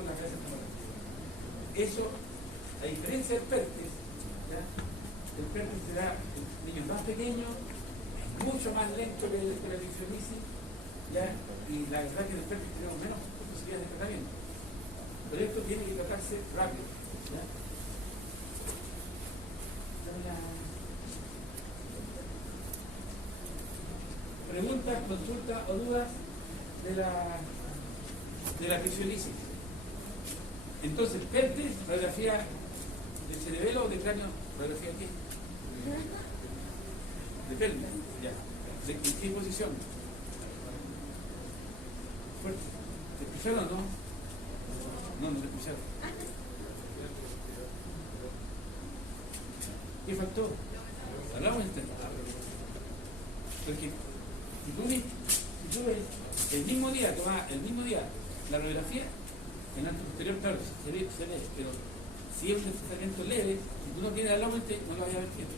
son las veces tomográficas. Eso, a diferencia del PERTES, ¿ya? El PERTES se da en niños más pequeños, es mucho más lento que la epifisiolisis, ¿ya? Y la verdad que en el PERTES tenemos menos posibilidades de tratamiento. Pero esto tiene que tratarse rápido, ¿ya? Preguntas, consultas o dudas de la fisiolisis. Entonces, PERTES, radiografía de cerebelo o de cráneo, radiografía qué? De pelvis, ya. ¿De qué posición? Fuerte. ¿Te escucharon o no? No, no te escucharon. ¿Qué faltó? Hablamos de intentar. Porque si tú ves el mismo día, la radiografía, en alto posterior, claro, se ve, pero si es un desplazamiento leve, si tú no tienes al lado, no lo vas a ver bien.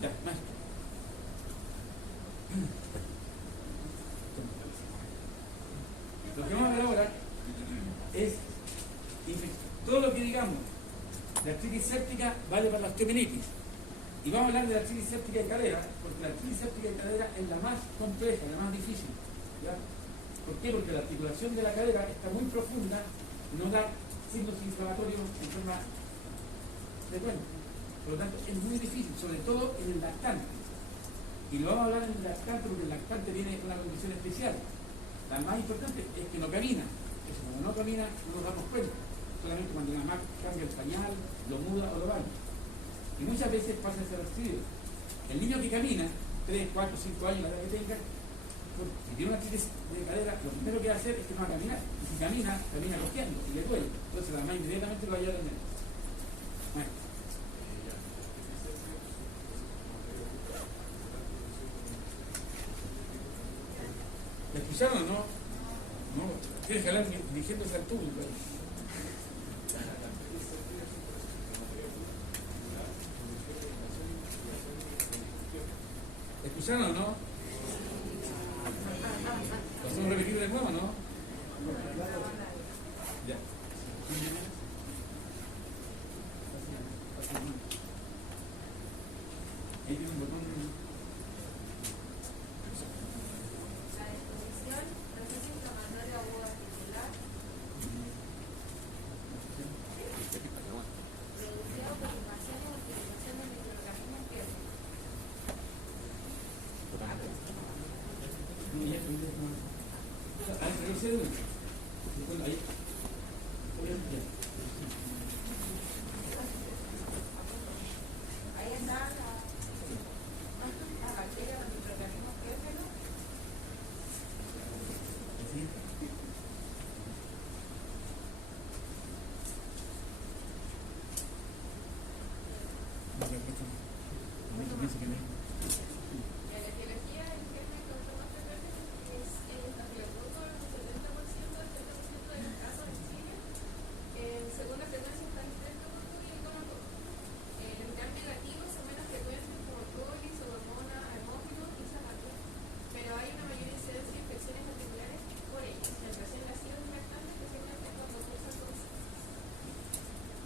Ya, más. Lo que vamos a ver ahora es todo lo que digamos de artritis séptica vale para la osteomelitis. Y vamos a hablar de la artritis séptica de cadera, porque la artritis séptica de cadera es la más compleja, la más difícil. ¿Ya? ¿Por qué? Porque la articulación de la cadera está muy profunda, no da signos inflamatorios en forma frecuente. Por lo tanto, es muy difícil, sobre todo en el lactante. Y lo vamos a hablar en el lactante porque el lactante tiene una condición especial. La más importante es que no camina. Eso, cuando no camina, no nos damos cuenta. Solamente cuando la mamá cambia el pañal, lo muda o lo baña. Y muchas veces pasa desapercibido. El niño que camina, 3, 4, 5 años, la edad que tenga, si tiene una artritis de cadera, lo primero que va a hacer es que no va a caminar. Y si camina, camina cojeando y le duele. Entonces la mamá inmediatamente lo va a llevar al médico. Bueno. ¿Me escucharon o no? No, tienes que hablar dirigiéndose al público. ¿Escucharon o no? ¿Lo hacemos repetir de nuevo o no? Ya. Ahí tiene un botón.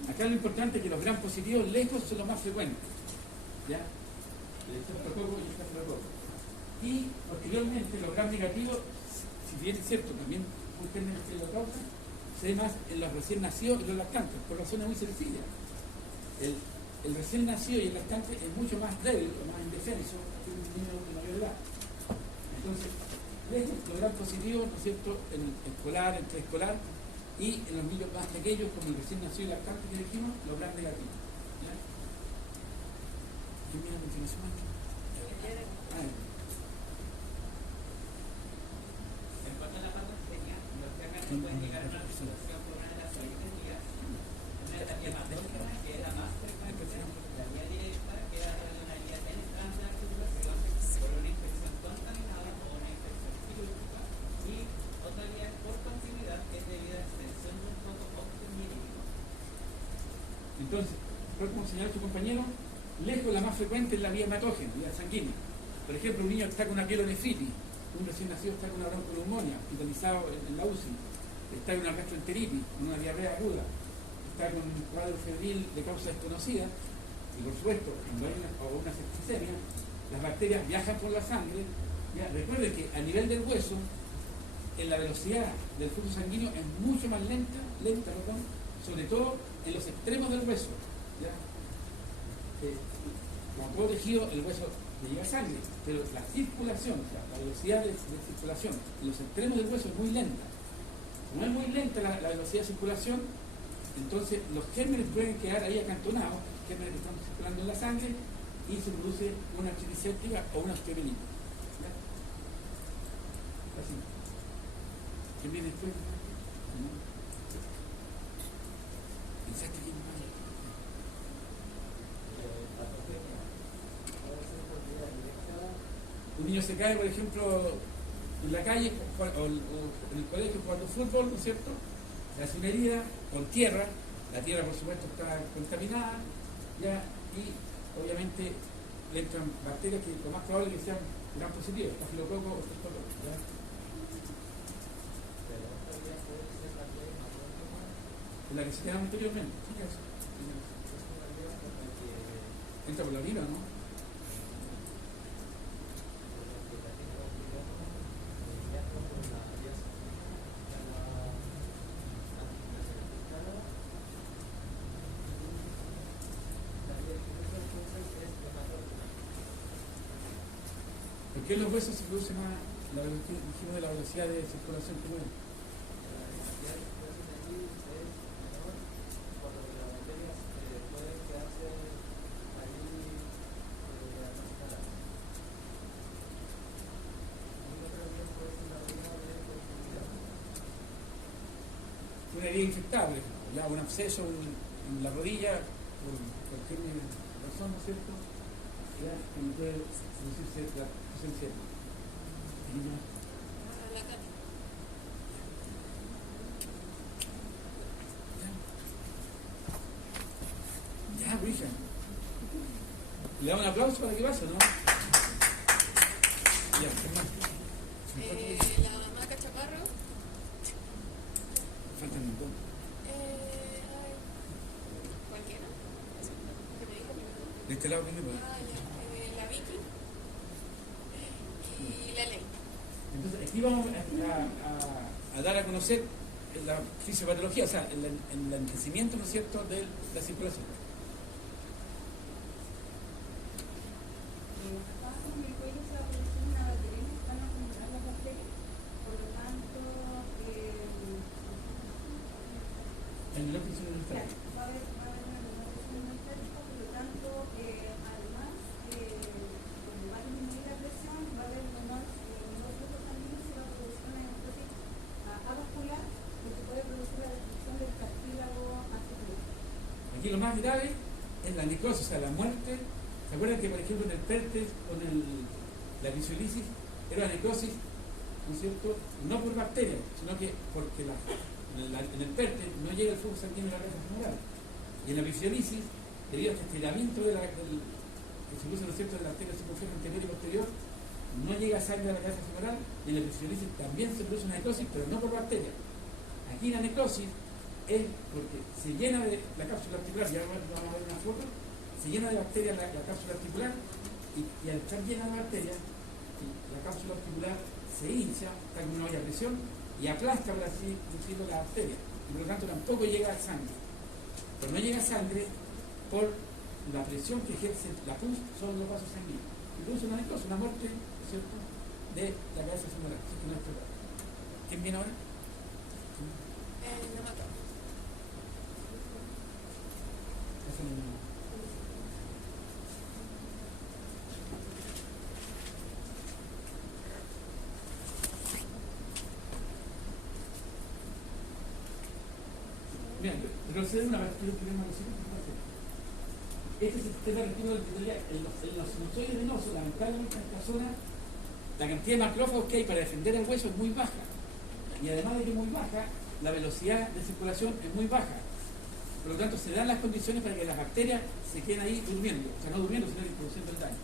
Acá lo importante es que los gram positivos lejos son los más frecuentes. ¿Ya? El estreptococo y el estafilococo. Y posteriormente los gram negativos, si bien es cierto, también busquen lo causa, se ve más en los recién nacidos y los lactantes, por razones muy sencillas. El recién nacido y el lactante es mucho más débil o más indefenso que un niño de mayor edad. Entonces, lejos los gram positivos, ¿no es cierto?, en escolar, en preescolar, y en los niños más pequeños, como el recién nacido y lactante que dijimos, los gram negativos. ¿Ya? ¿Quién viene a continuación? En cuanto a la patogenia, los cánceres pueden llegar a una resolución por una de las siguientes vías. Una de las vías patógenas, que es la más frecuente, la vía directa, que es una vía penetrante de la articulación por una infección contaminada o una infección quirúrgica, y otra vía por continuidad, que es debido a la extensión de un foco osteomielítico. Entonces, como señaló su compañero, lejos la más frecuente es la vía hematógena, vía sanguínea. Por ejemplo, un niño que está con una pielonefritis, un recién nacido está con una broncoleumonía, hospitalizado en la UCI, está con una gastroenteritis, con una diarrea aguda, está con un cuadro febril de causa desconocida, y por supuesto, cuando hay una septicemia, las bacterias viajan por la sangre. Ya, recuerden que a nivel del hueso, en la velocidad del flujo sanguíneo es mucho más lenta, sobre todo en los extremos del hueso. ¿Ya? Como todo tejido, el hueso le llega sangre, pero la circulación, o sea, la velocidad de circulación en los extremos del hueso es muy lenta. Como es muy lenta la velocidad de circulación, entonces los gérmenes pueden quedar ahí acantonados, gérmenes que están circulando en la sangre, y se produce una artritis séptica o una osteomelitis. Así. ¿Quién viene después? ¿Pensaste quién más? Un niño se cae, por ejemplo, en la calle o en el colegio jugando fútbol, ¿no es cierto? Se hace una herida con tierra, la tierra por supuesto está contaminada, ¿ya? Y obviamente le entran bacterias que lo más probable es que sean gran positivos, estafilococo o streptococcus, ¿ya? La que se queda anteriormente, fíjense. Entra por la orina, ¿no? ¿Por qué en los huesos se produce más dijimos de la velocidad de circulación que mueve? Una herida infectada, por ejemplo, ya un absceso en la rodilla, por cualquier razón, ¿no es cierto? Ya, que puede producirse la presencia de ya, brilla. ¿Le damos un aplauso para que pase, no? Ya, ¿qué más? La marca Chaparro. Falta un montón. Cualquiera. ¿Qué me dijo primero? De este lado primero. La Vicky y la Ley. Entonces, aquí vamos a dar a conocer la fisiopatología, o sea, el enlentecimiento, ¿no es cierto?, de la circulación. En el cuello se va a producir una bacteria que van a acumular las bacterias, por lo tanto, En el índice claro, va a haber una reducción alfabética, por lo tanto, además, como va a disminuir la presión, va a haber menor flujo sanguíneo, se va a producir una necrosis avascular, lo que puede producir la destrucción del cartílago anterior. Aquí lo más grave es la necrosis, o sea, la muerte. ¿Se acuerdan que, por ejemplo, en el PERTES o en la visualisis era una necrosis, ¿no es cierto?, no por bacterias, sino que porque en el PERTES no llega el flujo sanguíneo a la casa femoral. Y en la visualisis, debido a este estiramiento que se produce, ¿no es cierto?, de la arteria circunfleja anterior y posterior, no llega sangre a la cabeza femoral, y en la visualisis también se produce una necrosis, pero no por bacterias. Aquí la necrosis es porque se llena de la cápsula articular, ya vamos a ver una foto, se llena de bacterias la cápsula articular, y al estar llena de bacterias, la cápsula articular se hincha, está con una olla a presión, y aplasta, por así decirlo, la bacteria, y por lo tanto tampoco llega sangre. Pero no llega sangre por la presión que ejerce la pus sobre los vasos sanguíneos. Y produce una necrosis, una muerte, ¿cierto?, de la cabeza femoral. Así que no es probable. ¿Quién viene ahora? No mató. Mira, retroceder una vez, quiero una cosita que pasa. Este sistema retículo en los sinusoides venosos, lamentablemente en esta zona, la cantidad de macrófagos que hay para defender el hueso es muy baja. Y además de que es muy baja, la velocidad de circulación es muy baja. Por lo tanto, se dan las condiciones para que las bacterias se queden ahí durmiendo. O sea, no durmiendo, sino produciendo el daño.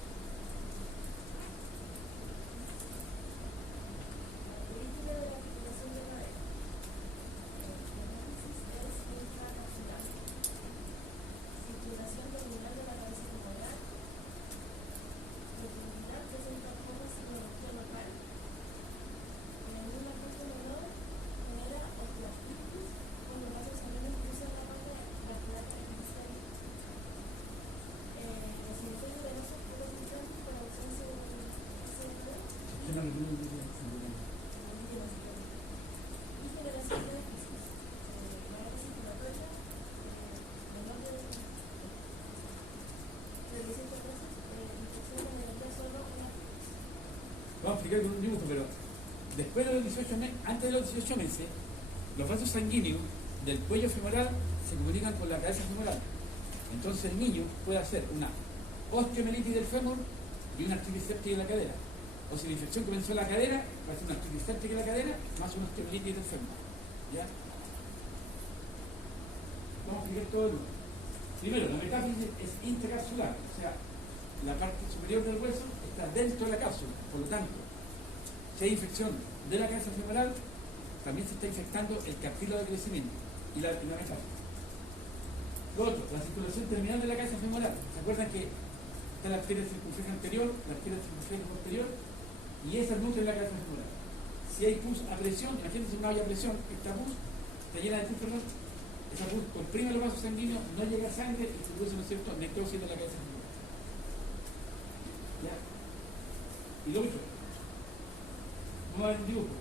no, no, no, no, no. Dice de la salida de crisis, variables inflamatorias, menor de 18 meses, infección de energía solo una crisis. Vamos a explicar con un dibujo, pero después de los 18 meses, antes de los 18 meses, los vasos sanguíneos del cuello femoral se comunican con la cabeza femoral. Entonces el niño puede hacer una osteomelitis del fémur y una artritis séptica en la cadera. O si la infección comenzó en la cadera, va a ser una artritis séptica en la cadera más una osteomelitis del fémur. ¿Ya? Vamos a explicar todo de nuevo. Primero, la metáfisis es intracapsular, o sea, la parte superior del hueso está dentro de la cápsula. Por lo tanto, si hay infección de la cabeza femoral, también se está infectando el cartílago de crecimiento y la metáfisis. Lo otro, la circulación terminal de la cabeza femoral. ¿Se acuerdan que está la arteria circunfleja anterior, la arteria circunfleja posterior, y esa nutre la cabeza femoral? Si hay pus a presión, imagínense una olla a presión, esta pus está llena de pus, perdón, esa pus comprime los vasos sanguíneos, no llega sangre y se produce, ¿no es cierto?, necrosis de la cabeza femoral. ¿Ya? Y lo otro, vamos a ver un dibujo.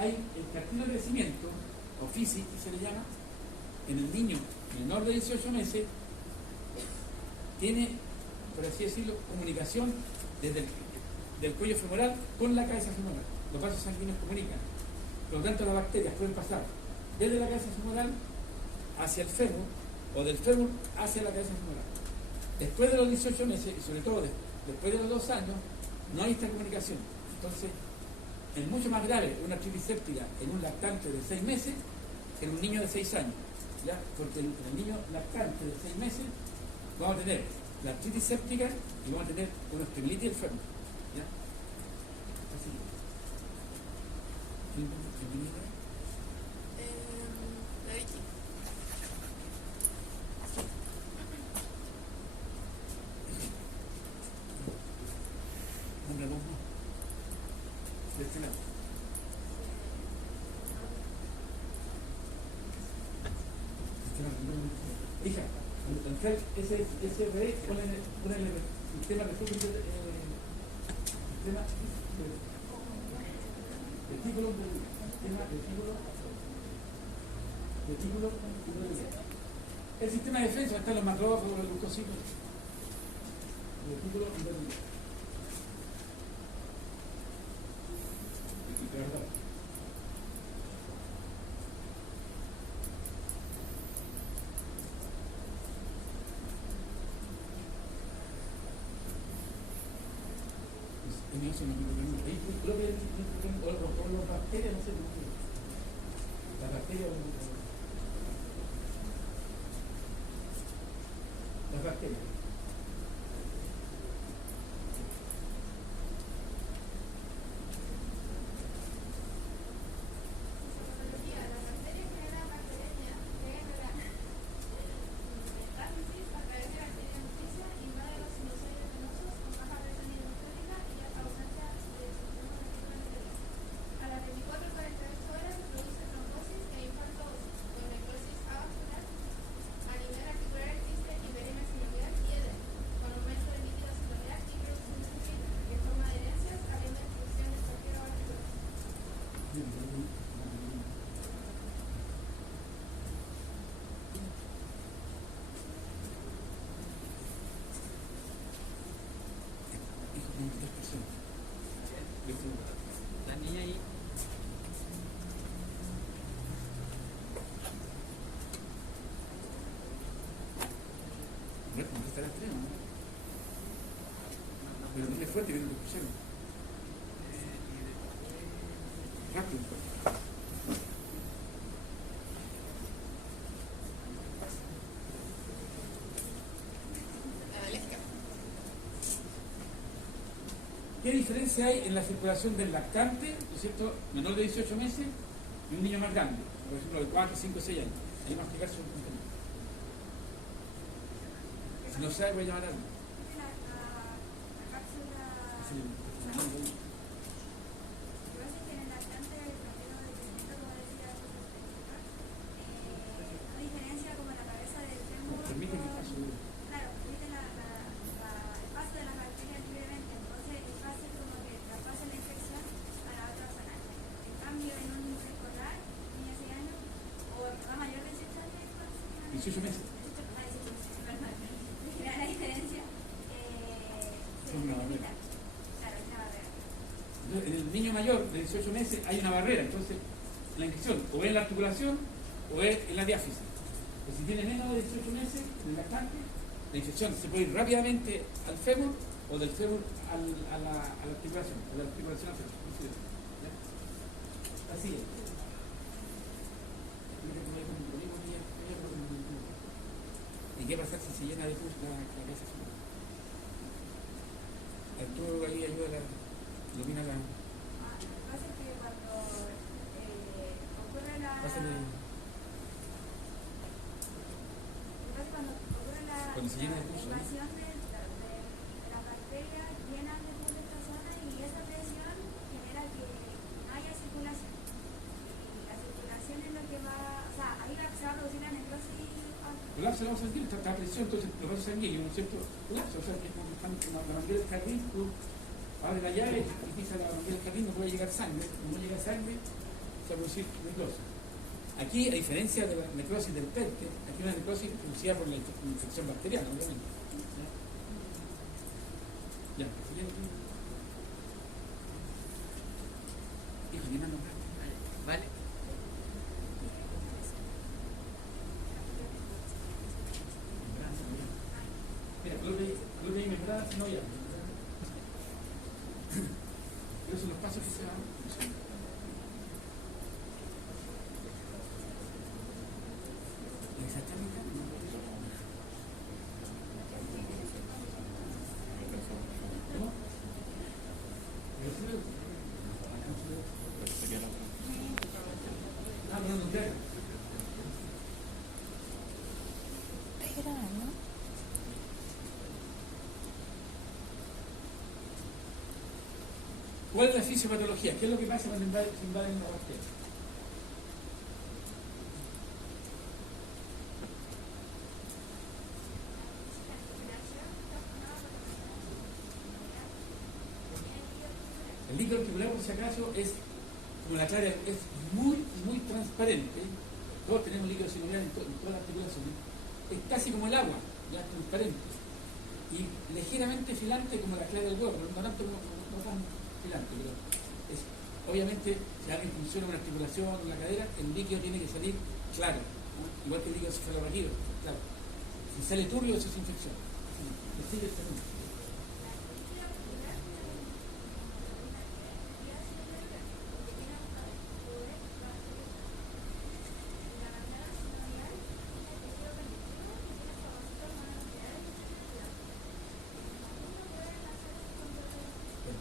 Hay el cartílago de crecimiento, o physis, que se le llama, en el niño menor de 18 meses, tiene, por así decirlo, comunicación desde del cuello femoral con la cabeza femoral. Los vasos sanguíneos comunican. Por lo tanto, las bacterias pueden pasar desde la cabeza femoral hacia el fémur o del fémur hacia la cabeza femoral. Después de los 18 meses, y sobre todo después de los 2 años, no hay esta comunicación. Entonces, es mucho más grave una artritis séptica en un lactante de 6 meses que en un niño de 6 años. ¿Ya? Porque en el niño lactante de 6 meses vamos a tener la artritis séptica y vamos a tener una osteomelitis del fémur. ¿Ya? Así. Bienvenida. La Vicky. Hombre, vos no. De este lado. Hija, cuando entrar ese bebé, ponle el sistema de flujo, sistema retículo, el sistema de defensa, están los macrófagos, los leucocitos, retículo invertido. ¿Verdad? Tenía eso en los microorganismos. Ahí creo que o los bacterias, no sé cómo se llama. Las bacterias o las bacterias. La niña ahí. Bueno, ¿cómo está la estrella? Pero dile fuerte que no lo escucharon. Rápido. ¿Qué diferencia hay en la circulación del lactante, ¿no es cierto?, menor de 18 meses y un niño más grande, por ejemplo de 4, 5, 6 años? Ahí vamos a explicar su contenido. Si no sabe, voy a llamar a alguien. La cápsula. Sí. Lo que pasa es que en el lactante, el camino de crecimiento, como decía, no diferencia como la cabeza del fémur. Permite que pase. Claro, permite el paso de las bacterias libremente. Entonces, es fácil como que traspase la infección 18 meses. La diferencia se Una barrera. limita. Claro, es una barrera. Entonces, en el niño mayor de 18 meses hay una barrera, entonces la infección o es en la articulación o es en la diáfisis. Pues si tiene menos de 18 meses, en el lactante, la infección se puede ir rápidamente al fémur o del fémur a la articulación al fémur. ¿Ya? Así es. ¿Y qué pasa si se llena de pus la casa? Arturo ahí ayuda ilumina la... Lo que pasa es que cuando ocurre la... Pásale, cuando se llena de pus, ¿no? invasión de las bacterias llenas de pus de esta zona y esa presión genera que no haya circulación. Y la circulación es lo que va... O sea, ahí se va a producir la necrosis. Colapsa la sanguínea, está a presión, entonces los vasos sanguíneos, ¿no es cierto? Colapsa, o sea, que cuando están la manguera del jardín, tú abres la llave y pisas la manguera del jardín, no puede llegar sangre, como no llega sangre, se va a producir necrosis. Aquí, a diferencia de la necrosis del PERTE, aquí una necrosis producida por la infección bacteriana, obviamente. Ya, siguiente. Hijo, ni más nomás. ¿Vale? Mira, gluten y membrana, no ya. Esos son los pasos que se van usando. ¿La exotécnica? ¿Cómo? Ah, no, nuclear. ¿Cuál es la fisiopatología? ¿Qué es lo que pasa cuando se invaden una bacteria? El líquido articular, por si acaso, es, como la clara, es muy, muy transparente. Todos tenemos líquido sinovial en todas las articulaciones. Es casi como el agua, ya transparente. Y ligeramente filante como la clara del huevo, no tanto no tan filante, pero es, obviamente, si alguien funciona una articulación o la cadera, el líquido tiene que salir claro, ¿no? Igual que el líquido cefalorraquídeo, claro. Si sale turbio, eso es infección. Sigue el segundo.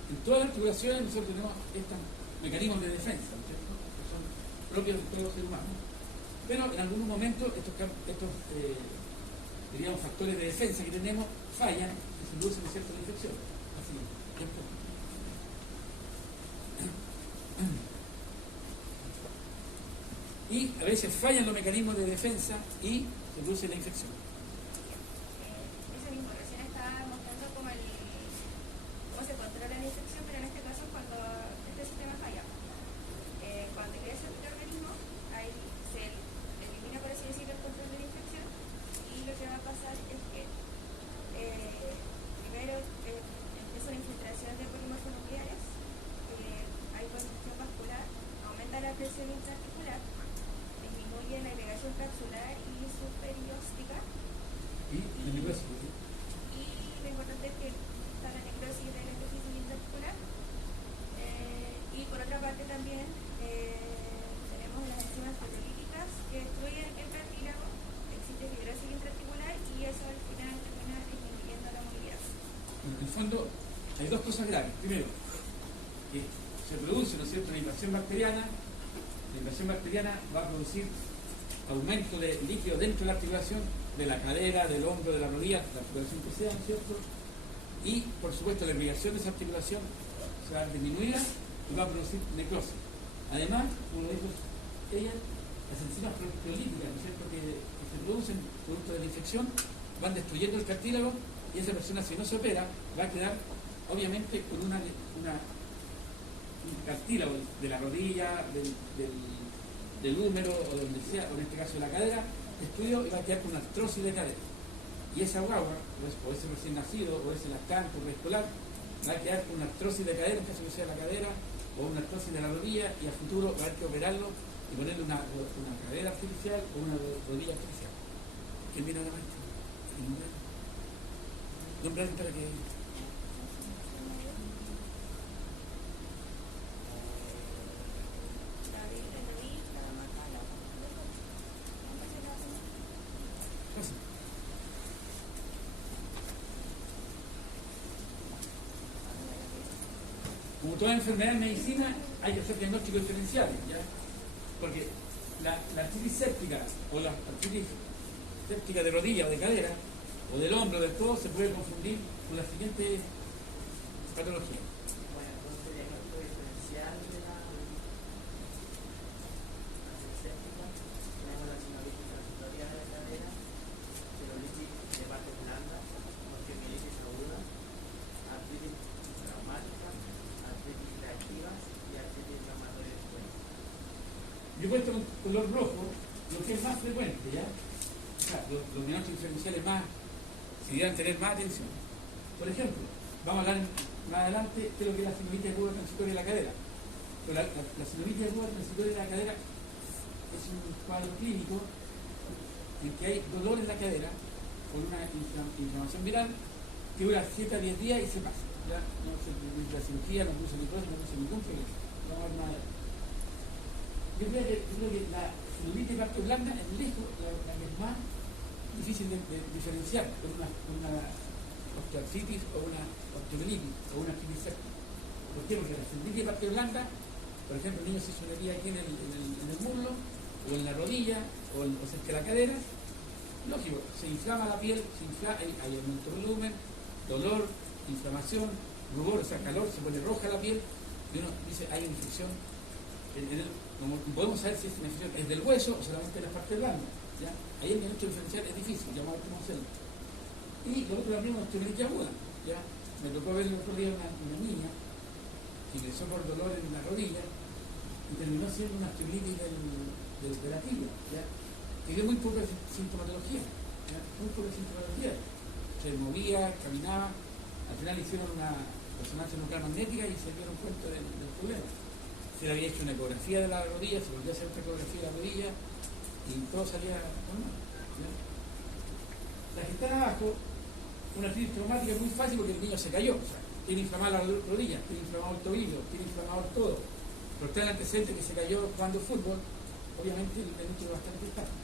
En todas las articulaciones nosotros tenemos estos mecanismos de defensa, ¿no es cierto? Que son propios de todo ser humano. Pero en algunos momentos estos diríamos, factores de defensa que tenemos fallan y se producen ciertas infecciones. Así es. Y a veces fallan los mecanismos de defensa y se produce la infección. Eso mismo, recién estaba mostrando cómo se controla la infección, pero en este caso es cuando este sistema falla. Cuando ingresa el organismo, ahí se elimina, por así decirlo, el control de la infección, y lo que va a pasar es que primero empieza una infiltración de polímeros nucleares, hay congestión vascular, aumenta la presión intraarticular, disminuye la irrigación capsular y superióstica. Y la necrosis, ¿sí? Y lo importante es que está la necrosis de la necrosis intraarticular. Y por otra parte también tenemos las enzimas proteolíticas que destruyen el cartílago, existe fibrosis intraarticular y eso al final termina disminuyendo la movilidad. En el fondo hay dos cosas graves. Primero, que se produce, ¿no es cierto?, una invasión bacteriana. La invasión bacteriana va a producir aumento de líquido dentro de la articulación, de la cadera, del hombro, de la rodilla, la articulación que sea, ¿no es cierto? Y, por supuesto, la irrigación de esa articulación se va a disminuir y va a producir necrosis. Además, como lo dijo ella, las enzimas proteolíticas, ¿no es cierto?, que se producen producto de la infección, van destruyendo el cartílago y esa persona, si no se opera, va a quedar, obviamente, con un cartílago de la rodilla, del húmero o de donde sea, o en este caso de la cadera, estudio y va a quedar con una artrosis de cadera. Y esa guagua, o ese recién nacido, o ese lactante, o preescolar, va a quedar con una artrosis de cadera, en caso que sea la cadera, o una artrosis de la rodilla, y a futuro va a haber que operarlo y ponerle una cadera artificial o una rodilla artificial. ¿Quién viene a la maestra? Nombrar para que... Pasa. Como toda enfermedad en medicina, hay que hacer diagnósticos diferenciales, ¿ya? Porque la artritis séptica o la artritis séptica de rodilla o de cadera, o del hombro, del codo, se puede confundir con la siguiente patología. Bueno, entonces el diagnóstico diferencial de la artritis séptica, tenemos la sinovitis transitoria de la cadera, cellulitis de partes blandas, osteomielitis aguda, artritis traumática, artritis reactivas y artritis reumatoide crónica. Yo he puesto con color rojo lo que es más frecuente, ¿ya? O sea, los diagnósticos diferenciales más, si deben tener más atención. Por ejemplo, vamos a hablar más adelante de lo que es la sinovitis aguda transitoria de la cadera. Pero la sinovitis aguda transitoria de la cadera es un cuadro clínico en que hay dolor en la cadera por una inflamación viral que dura 7 a 10 días y se pasa. ¿Ya? No se la cirugía, no puso necrosis, no puso ningún problema. No va a haber nada. Yo creo que la sinovitis de parte blanda es lejos la que es más difícil de diferenciar con una osteoartritis o una osteomielitis o una artritis séptica. ¿Por qué? Porque la sinovitis de parte blanda, por ejemplo, el niño se hizo una herida aquí en el muslo o en la rodilla o cerca de la cadera, lógico, se inflama la piel, hay aumento de volumen, dolor, inflamación, rubor, o sea, calor, se pone roja la piel y uno dice, hay una infección. Como podemos saber si es una infección es del hueso o solamente de la parte blanda. ¿Ya? Ahí el diagnóstico diferencial es difícil, ya vamos a ver cómo hacerlo. Y lo otro también es una osteomielitis aguda. ¿Ya? Me tocó ver el otro día una niña que ingresó por dolor en la rodilla y terminó siendo una osteomielitis del tibia, ¿ya? Y dio muy poca sintomatología, ¿ya? Muy poca sintomatología. Se movía, caminaba, al final hicieron una resonancia nuclear magnética y se dieron cuenta del problema. Se le había hecho una ecografía de la rodilla, se volvió a hacer otra ecografía de la rodilla y todo salía normal. ¿Ya? La que está abajo, una artritis traumática es muy fácil porque el niño se cayó. O sea, tiene inflamada la rodilla, tiene inflamado el tobillo, tiene inflamado todo. Pero está el antecedente que se cayó jugando fútbol, obviamente el diagnóstico es bastante fácil.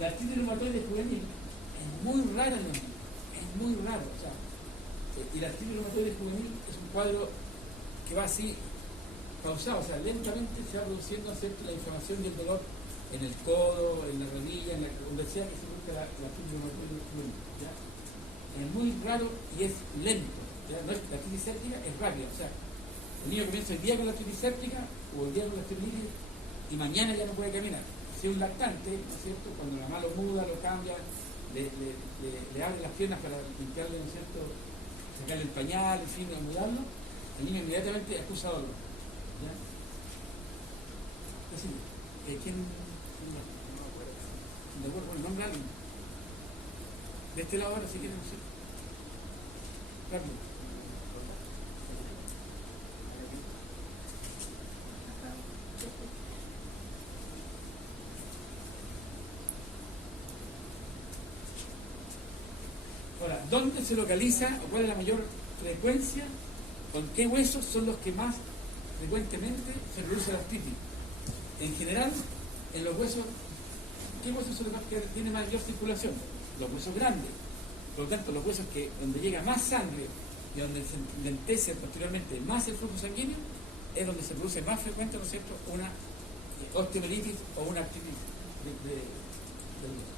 La artritis reumatoide juvenil es muy rara en los niños, es muy raro. O sea, y la artritis reumatoide juvenil es un cuadro que va así pausado, o sea, lentamente se va produciendo, ¿cierto?, la inflamación y el dolor en el codo, en la rodilla, donde sea que se busque la artritis reumatoide juvenil. ¿Ya? Es muy raro y es lento. ¿Ya? No es, la artritis séptica es rápida, o sea, el niño comienza el día con la artritis séptica o el día con la osteomielitis y mañana ya no puede caminar. Si es un lactante, ¿no es cierto?, cuando la mamá lo muda, lo cambia, le abre las piernas para limpiarle, ¿no es cierto?, sacarle el pañal, en fin, mudarlo, el niño inmediatamente acusa dolor. ¿Ya? Es decir, ¿quién no me acuerdo? ¿De acuerdo? Bueno, nombre a alguien. De este lado ahora, si quieren, sí. Rápido. Ahora, ¿dónde se localiza o cuál es la mayor frecuencia? ¿Con qué huesos son los que más frecuentemente se produce la artritis? En general, en los huesos, ¿qué huesos son los que tienen mayor circulación? Los huesos grandes. Por lo tanto, los huesos donde llega más sangre y donde se lentece posteriormente más el flujo sanguíneo, es donde se produce más frecuente, ¿no es cierto?, una osteomielitis o una artritis del hueso.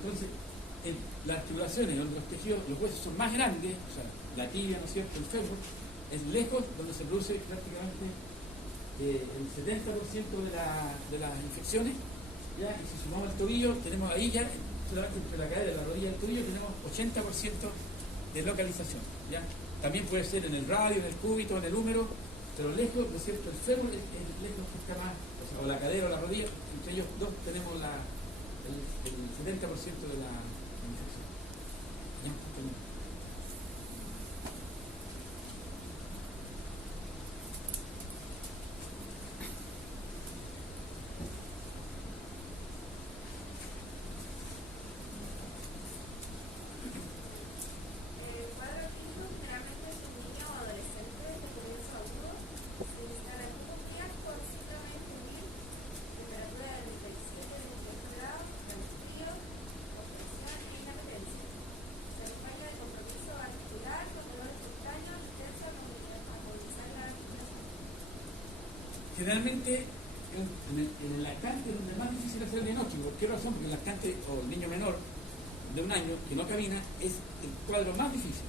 Entonces, las articulaciones, donde los tejidos, los huesos son más grandes, o sea, la tibia, ¿no es cierto?, el fémur, es lejos donde se produce prácticamente el 70% de las infecciones, ¿ya? Y si sumamos el tobillo, tenemos ahí ya, solamente entre la cadera, la rodilla y el tobillo, tenemos 80% de localización, ¿ya? También puede ser en el radio, en el cúbito, en el húmero, pero lejos, ¿no es cierto?, el fémur es lejos que está más, o la cadera o la rodilla, entre ellos dos tenemos el 70% de la infección. ¿Ya? Generalmente en el lactante es donde es más difícil hacer el diagnóstico. ¿Por qué razón? Porque el lactante o el niño menor de 1 año que no camina es el cuadro más difícil.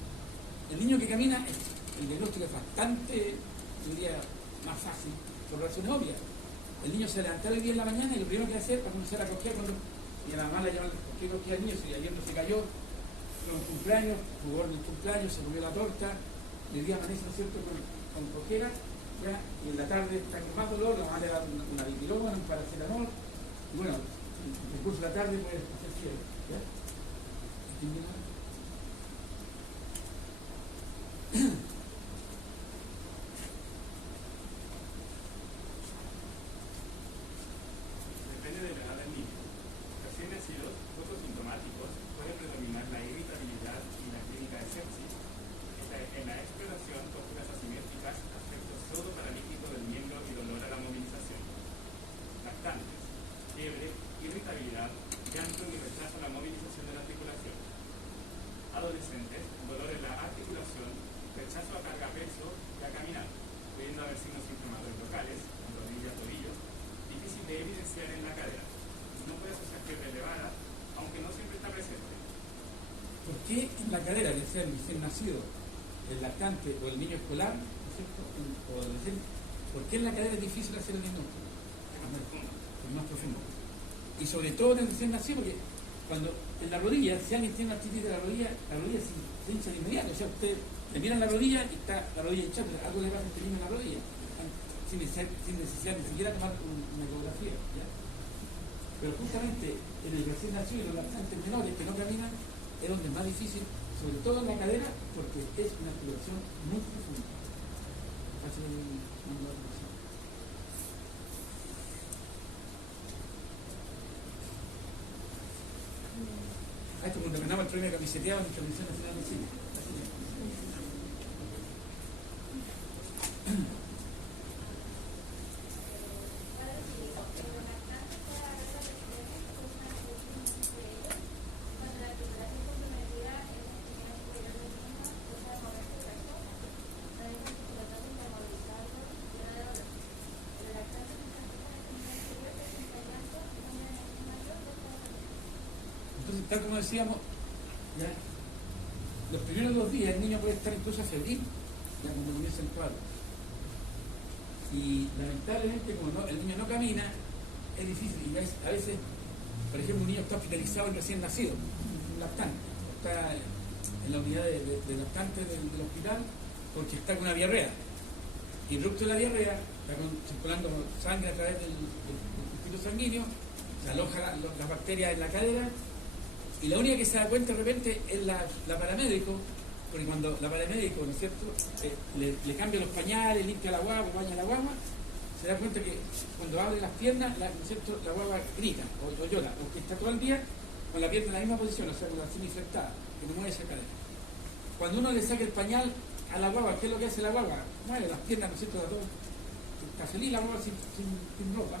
El niño que camina, el diagnóstico es bastante, yo diría, más fácil, por razones obvias. El niño se levanta el día en la mañana y lo primero que hace para comenzar a cojear cuando mi mamá le llama ¿por qué cogía al niño? Si ayer no se cayó, en un cumpleaños, jugó en el cumpleaños, se comió la torta, el día amanece, ¿no es cierto?, con cojera. ¿Ya? Y en la tarde está con más dolor, la mamá le da una dipirona, un paracetamol, y bueno, en el curso de la tarde puede hacer fiebre. ¿Ya? Depende de la edad del niño. Recién nacidos, poco sintomáticos, puede predominar la irritabilidad y la clínica de sepsis. En la exploración, posturas asimétricas, aspecto pseudoparalítico del miembro y dolor a la movilización. Lactantes, fiebre, irritabilidad, llanto y rechazo a la movilización de la articulación. Adolescentes, dolor en la articulación, rechazo a carga peso y a caminar, pudiendo haber signos inflamatorios locales, rodilla, tobillo, difícil de evidenciar en la cadera. No puede asociar fiebre elevada, aunque no siempre está presente. ¿Por qué en la cadera, que sea el recién nacido, el lactante o el niño escolar, ¿no es cierto?, o adolescente, ¿por qué en la cadera es difícil hacer el diagnóstico? Es más profundo. Y sobre todo en el recién nacido, porque cuando en la rodilla, si alguien tiene una artritis de la rodilla se hincha de inmediato. O sea, usted le miran la rodilla y está la rodilla hinchada, algo le pasa a este niño en la rodilla, sin necesidad ni siquiera tomar una ecografía. ¿Ya? Pero justamente en el recién nacido y los lactantes menores que no caminan, es donde es más difícil, sobre todo en la cadera, porque es una articulación muy profunda. Esto cuando ganaba el premio camiseteado en la Comisión Nacional de Cine. Entonces, tal como decíamos, ¿ya? Los primeros 2 días el niño puede estar incluso febril, ya cuando comienza el cuadro. Y lamentablemente, como el niño no camina, es difícil. Y a veces, por ejemplo, un niño está hospitalizado en recién nacido, un lactante, está en la unidad de lactante del hospital porque está con una diarrea. Y producto de la diarrea, está circulando sangre a través del circuito sanguíneo, se aloja las bacterias en la cadera. Y la única que se da cuenta de repente es la paramédico, porque cuando la paramédico, ¿no es cierto?, le cambia los pañales, limpia la guagua, baña la guagua, se da cuenta que cuando abre las piernas, ¿no es cierto?, la guagua grita o llora, porque está todo el día con la pierna en la misma posición, o sea, con la sien infectada, que no mueve esa cadera. Cuando uno le saca el pañal a la guagua, ¿qué es lo que hace la guagua? Mueve las piernas, ¿no es cierto?, está feliz la guagua sin ropa,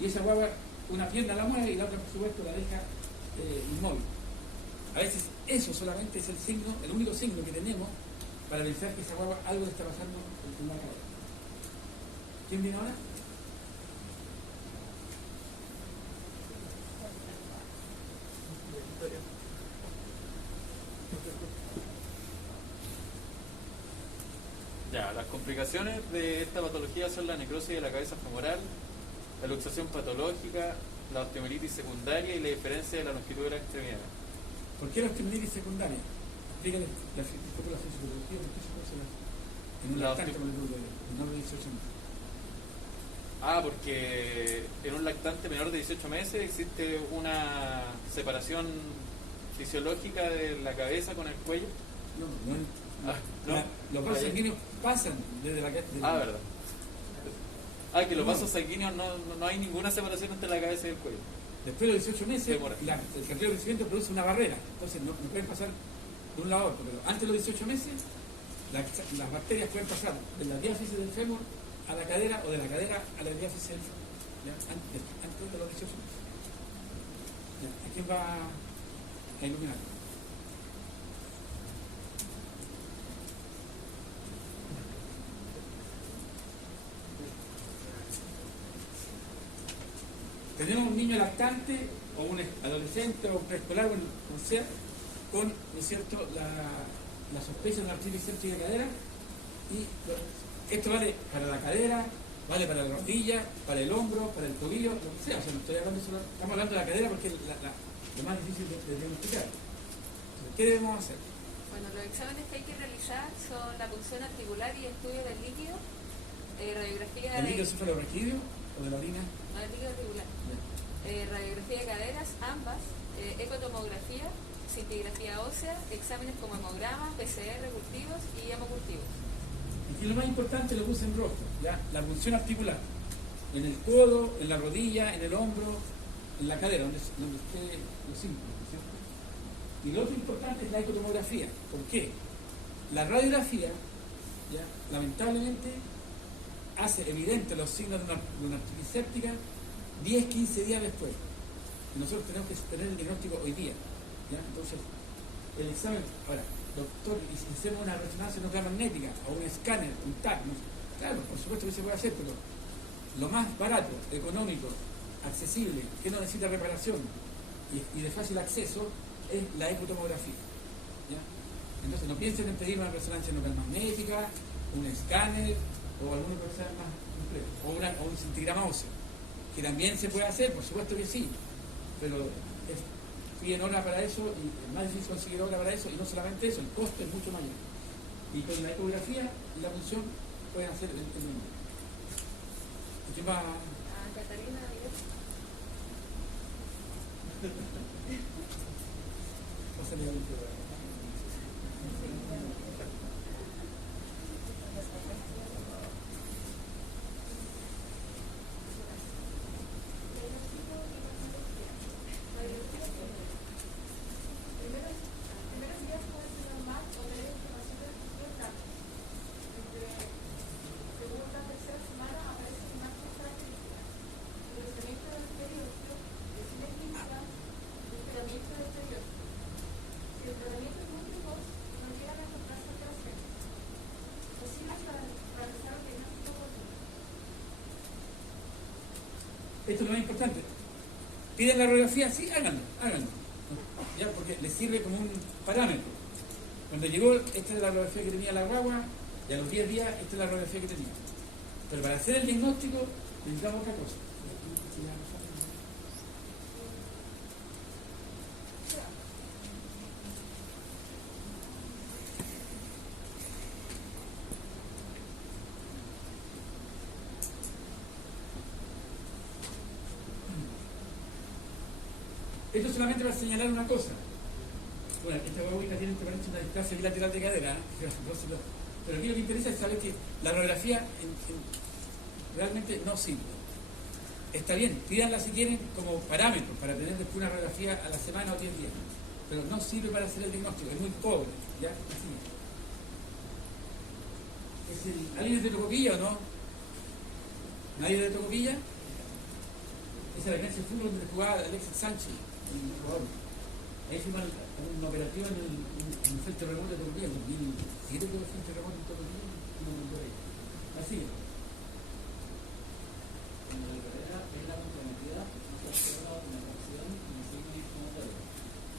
y esa guagua, una pierna la mueve y la otra, por supuesto, la deja inmóvil. A veces eso solamente es el único signo que tenemos para pensar que esa guagua algo le está pasando en la cadera. ¿Quién viene ahora? complicaciones de esta patología son la necrosis de la cabeza femoral, la luxación patológica, la osteomielitis secundaria y la diferencia de la longitud de la extremidad. ¿Por qué la osteomielitis secundaria? Explícale la fisiopatología, ¿por qué se puede hacer en un La lactante osteo- con el grupo de menor de 18 meses? Porque en un lactante menor de 18 meses existe una separación fisiológica de la cabeza con el cuello. No, No. los vasos sanguíneos pasan desde la cabeza. Verdad. Que los vasos sanguíneos no hay ninguna separación entre la cabeza y el cuello. Después de los 18 meses, Femoral. el cartílago de crecimiento produce una barrera, entonces no pueden pasar de un lado a otro, pero antes de los 18 meses, las bacterias pueden pasar de la diáfisis del fémur a la cadera o de la cadera a la diáfisis del fémur, ¿ya? Antes de los 18 meses. ¿Ya? ¿A quién va a iluminar? Tenemos un niño lactante o un adolescente o un preescolar, bueno, como sea, con, ¿no es cierto?, la sospecha de una artritis séptica de cadera, y esto vale para la cadera, vale para la rodilla, para el hombro, para el tobillo, lo que sea. O sea, no estoy hablando solo, estamos hablando de la cadera porque es lo más difícil de diagnosticar. Entonces, ¿qué debemos hacer? Bueno, los exámenes que hay que realizar son la punción articular y estudio del líquido, radiografía ¿El líquido cefalorraquídeo o de la orina? no, el líquido articular, radiografía de caderas, ambas, ecotomografía, cintigrafía ósea, exámenes como hemogramas, PCR, cultivos y hemocultivos. Aquí lo más importante lo puse en rojo, ¿ya? La punción articular, en el codo, en la rodilla, en el hombro, en la cadera, donde esté lo simple, ¿cierto? Y lo otro importante es la ecotomografía. ¿Por qué? La radiografía, ¿ya?, lamentablemente, hace evidente los signos de una artritis séptica 10-15 días después. Y nosotros tenemos que tener el diagnóstico hoy día, ¿ya? Entonces, el examen, ahora, doctor, y si hacemos una resonancia nuclear magnética o un escáner, un TAC, ¿no? Claro, por supuesto que se puede hacer, pero lo más barato, económico, accesible, que no necesita reparación y de fácil acceso es la ecotomografía, ¿ya? Entonces no piensen en pedir una resonancia nuclear magnética, un escáner o alguna cosa más compleja, o un cintigrama óseo, que también se puede hacer, por supuesto que sí, pero piden hora para eso y es más difícil conseguir hora para eso, y no solamente eso, el costo es mucho mayor. Y con la ecografía y la punción pueden hacer el mismo. ¿Y quién va? Catarina, Pásale al Primeros días puede ser normal o tener información de disfunción táctil. Entre segunda y tercera semana aparecen imágenes características. El tratamiento del periódico, de cine clínica, el tratamiento del periódico. Si el tratamiento es muy precoz, no llegan a encontrarse alteraciones. Posibles para realizar el diagnóstico oportuno. Esto es lo más importante. ¿Piden la radiografía? Sí, háganlo. ¿Ya? Porque les sirve como un parámetro. Cuando llegó, esta es la radiografía que tenía la guagua, y a los 10 días, esta es la radiografía que tenía. Pero para hacer el diagnóstico, necesitamos otra cosa. Esto solamente para señalar una cosa. Bueno, esta guaguita tiene una displasia bilateral de cadera, ¿eh? Pero aquí lo que interesa es saber que la radiografía realmente no sirve. Está bien, pídanla si quieren como parámetro para tener después una radiografía a la semana o 10 días, pero no sirve para hacer el diagnóstico, es muy pobre, ¿ya? Así es. ¿Alguien es de Tocopilla o no? ¿Nadie es de Tocopilla? Esa es la cancha de fútbol donde jugaba Alexis Sánchez, el jugador. Ahí fuimos a un operativo en el terremoto de Tocopilla, en 2007 creo que fue un terremoto en Tocopilla, así es. En la carrera es la comprometida y se hace la documentación en signos inflamatorios,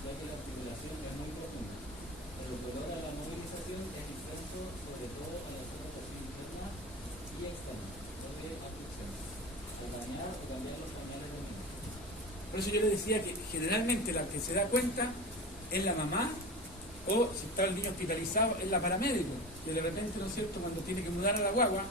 ya que la articulación es muy profunda. El dolor a la movilización es intenso, sobre todo a la zona Por eso yo le decía que generalmente la que se da cuenta es la mamá, o si está el niño hospitalizado es la paramédico, que de repente, ¿no es cierto?, cuando tiene que mudar a la guagua,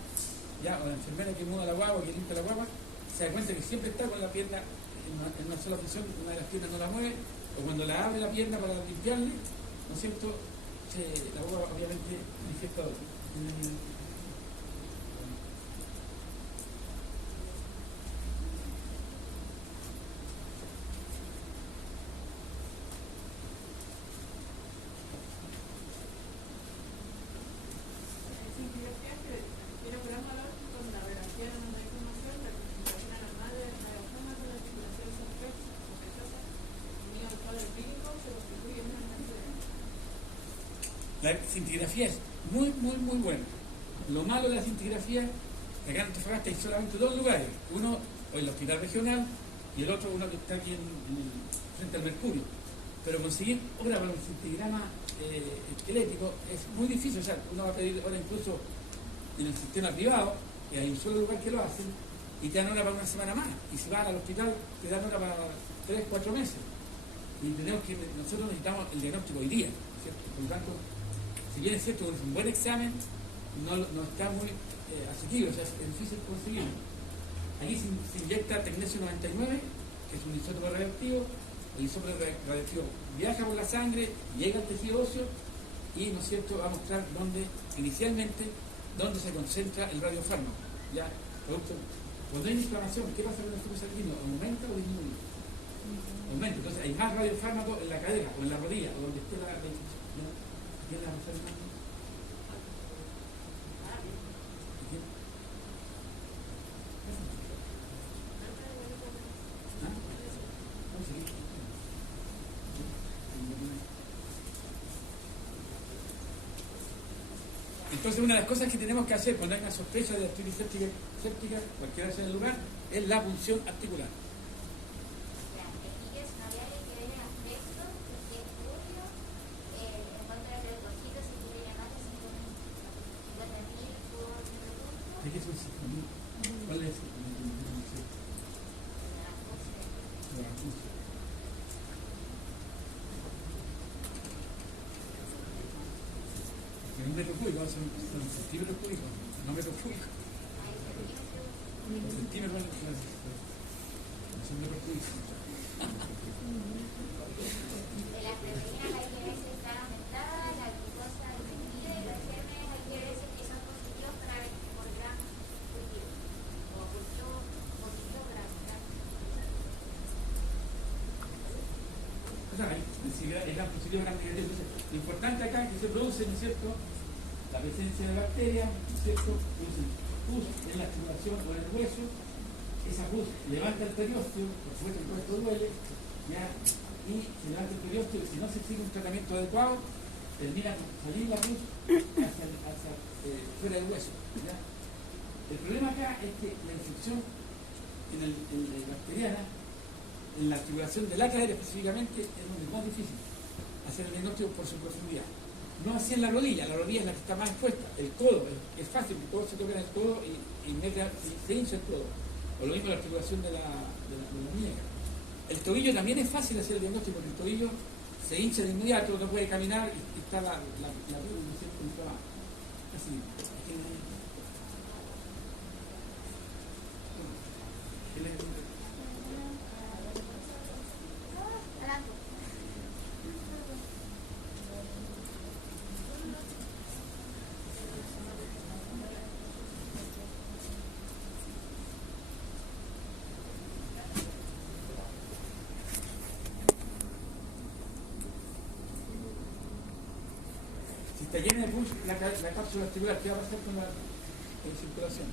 ya, o la enfermera que muda a la guagua, que limpia la guagua, se da cuenta que siempre está con la pierna en una sola posición, una de las piernas no la mueve, o cuando la abre la pierna para limpiarle, ¿no es cierto?, la guagua obviamente manifiesta dolor. La cintigrafía es muy buena. Lo malo de la cintigrafía, acá en Antofagasta hay solamente dos lugares. Uno, o el hospital regional, y el otro, uno que está aquí frente al Mercurio. Pero conseguir obra para un cintigrama esquelético es muy difícil. O sea, uno va a pedir ahora incluso en el sistema privado, que hay un solo lugar que lo hacen, y te dan hora para una semana más. Y si vas al hospital, te dan hora para 3-4 meses. Y nosotros necesitamos el diagnóstico hoy día, ¿cierto? Por lo tanto, si bien es cierto que es un buen examen, no está muy asequible, o sea, es difícil conseguirlo. Aquí se inyecta tecnesio 99, que es un isótopo radioactivo. El isótopo radioactivo viaja por la sangre, llega al tejido óseo y, ¿no es cierto?, va a mostrar inicialmente dónde se concentra el radiofármaco. ¿Ya? Cuando hay inflamación, ¿qué pasa con el flujo sanguíneo? ¿Aumenta o disminuye? Aumenta. Entonces hay más radiofármaco en la cadera o en la rodilla o donde esté la infección. ¿Quién la enferma? ¿Quién? ¿Ah? ¿Cómo se dice? Entonces, una de las cosas que tenemos que hacer cuando hay una sospecha de artritis séptica, cualquiera sea el lugar, es la punción articular. ¿De qué es un ciclo? ¿Cuál es el ciclo? En un metro cúbico, son centímetros cúbicos, no metros cúbicos. Centímetros, son metros cúbicos. Las proteínas hay que veces están aumentadas, la glucosa disminuye y los gérmenes hay que veces que son positivos por gramo cultivo o positivo gramo. O sea, es la posibilidad de gran negativo. Entonces, lo importante acá es que se produce, ¿no es cierto?, la presencia de bacterias, ¿no es cierto?, producen pus en la estimulación o en el hueso, esa pus levanta el periósteo, por supuesto el esto duele, ¿ya? Y se levanta el periósteo y si no se sigue un tratamiento adecuado, termina por salir la pus hacia fuera del hueso, ¿ya? El problema acá es que la infección bacteriana, en la articulación de la cadera específicamente, es donde es más difícil hacer el diagnóstico por su profundidad. No así en la rodilla es la que está más expuesta. El codo, es fácil, el codo se toca en el codo y se hincha el codo. O lo mismo la articulación de la muñeca. El tobillo también es fácil hacer el diagnóstico, porque el tobillo se hincha de inmediato, no puede caminar y está la piel inflamada. Así. Si está llena de pus, la cápsula articular, ¿qué va a pasar con la circulación?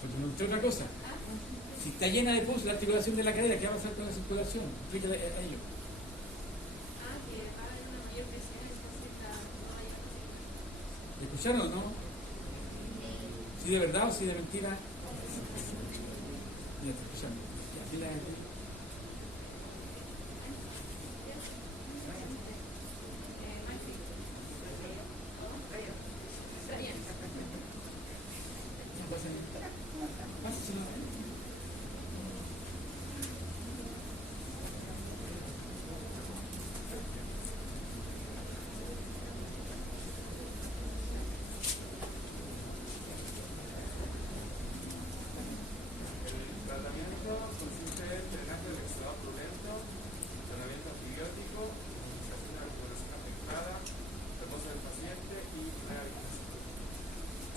Porque otra cosa, si está llena de pus la articulación de la cadera, ¿qué va a pasar con la circulación? Explícale a ellos. ¿Escucharon o no? ¿Si de verdad o si de mentira? Ya te escuchamos.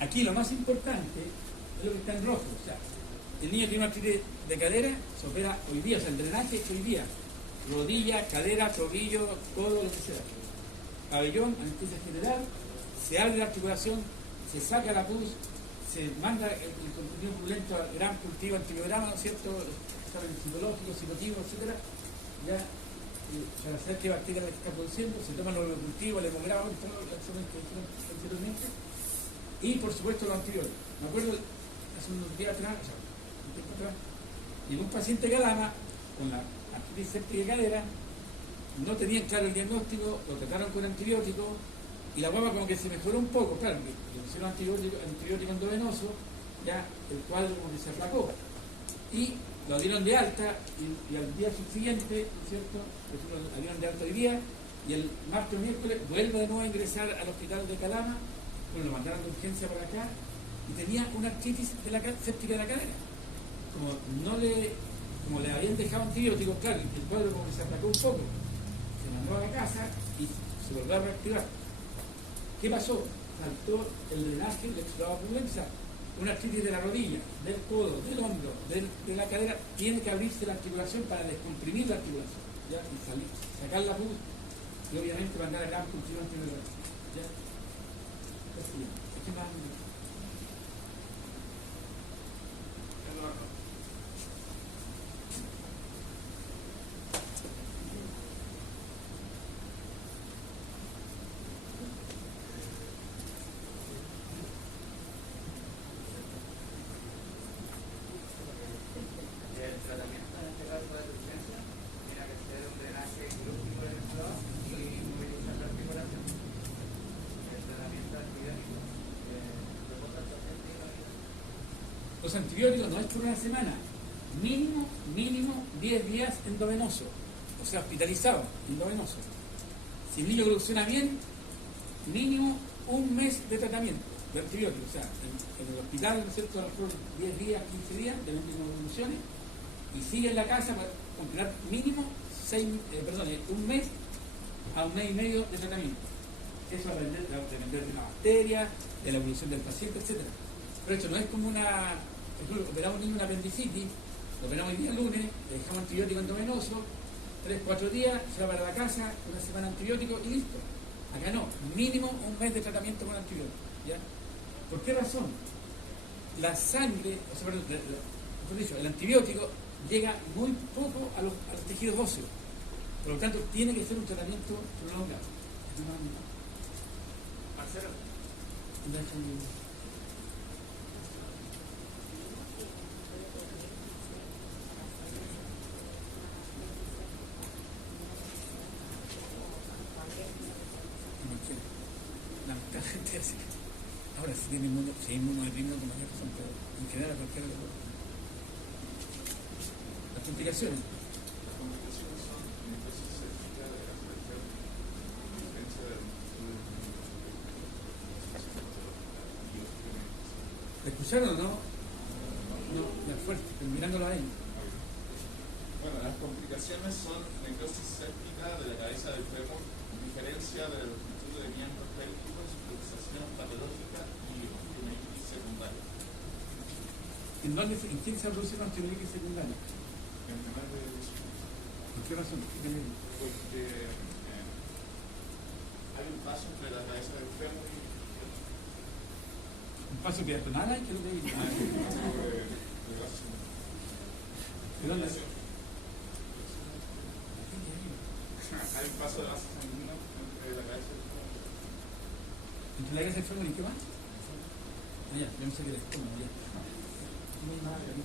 aquí lo más importante es lo que está en rojo. O sea, el niño tiene una artritis de cadera, se opera hoy día, o sea, el drenaje es hoy día. Rodilla, cadera, tobillo, todo lo que sea. Pabellón, anestesia general, se abre la articulación, se saca la pus, se manda el contenido purulento al gran cultivo antibiograma, ¿no es cierto? Exámenes psicológicos, psicotivos, etcétera, ya para saber qué bacteria es la que está produciendo, se toman los cultivos, el hemograma, todos los exámenes que hicieron anteriormente, y por supuesto los antibióticos. Me acuerdo hace unos días atrás, o sea, un tiempo atrás, llegó un paciente de Calama con la artritis séptica de cadera, no tenían claro el diagnóstico, lo trataron con antibióticos y la guapa como que se mejoró un poco, claro, que le pusieron antibiótico endovenoso, ya el cuadro como que se aplacó. Y lo dieron de alta y al día subsiguiente, ¿no es cierto? Lo dieron de alta hoy día y el martes o miércoles vuelve de nuevo a ingresar al hospital de Calama, bueno, lo mandaron de urgencia para acá y tenía una artritis de la séptica de la cadera. Como le habían dejado antibióticos, claro, el cuadro como que se aplacó un poco, se mandó a la casa y se volvió a reactivar. ¿Qué pasó? Faltó el drenaje, la exudadopulenza, una artritis de la rodilla, del codo, del hombro, de la cadera, tiene que abrirse la articulación para descomprimir la articulación, ¿ya? Y sacar la pus y obviamente mandar a gran cultivo antibiótico. ¿Ya? Así, ¿qué más? El tratamiento en este caso de urgencia tiene que ser un drenaje quirúrgico del exudado y movilizar la articulación. El tratamiento antibiótico reposa el paciente y la vida. Los antibióticos no es por una semana, mínimo 10 días endovenoso, o sea, hospitalizado, endovenoso. Si el niño evoluciona bien, mínimo un mes de tratamiento de antibióticos, o sea, en el hospital, ¿no es cierto?, a lo mejor 10 días, 15 días, dependiendo de cómo evolucione, y sigue en la casa para completar mínimo un mes a un mes y medio de tratamiento. Eso va a depender de la bacteria, de la evolución del paciente, etc. Pero esto no es como una... Operamos un niño una apendicitis, lo operamos el día lunes, le dejamos antibiótico endovenoso, 3-4 días, se va para la casa, una semana antibiótico y listo. Acá no, mínimo un mes de tratamiento con antibiótico. ¿Ya? ¿Por qué razón? La sangre, o sea, perdón, mejor dicho, el antibiótico llega muy poco a los tejidos óseos. Por lo tanto, tiene que ser un tratamiento prolongado. Marcelo, Lamentablemente así. Ahora sí tiene inmunodeprimido como ya son, pero en general cualquier cosa. Las complicaciones. Las complicaciones son necrosis séptica de la región, diferencia del ¿La escucharon o no? No, ya fuerte, pero mirándolo ahí. Bueno, las complicaciones son necrosis séptica de la cabeza del fémur, diferencia de la longitud de miembros pélvicos, luxación patológica y osteomielitis secundaria. ¿En quién se produce una osteomielitis secundaria? En menores de 18 años. ¿Por qué razón? Porque hay un paso entre la cabeza del fémur y ¿Un paso peatonal hay? ¿Qué es lo que dice? ¿De dónde? Hay un paso de vaso sanguíneo entre la cabeza del fémur. ¿Entre la cabeza del fémur y qué más? Ah, ya, yo no sé qué es. ¿Cómo? Ya. ¿Qué más hay?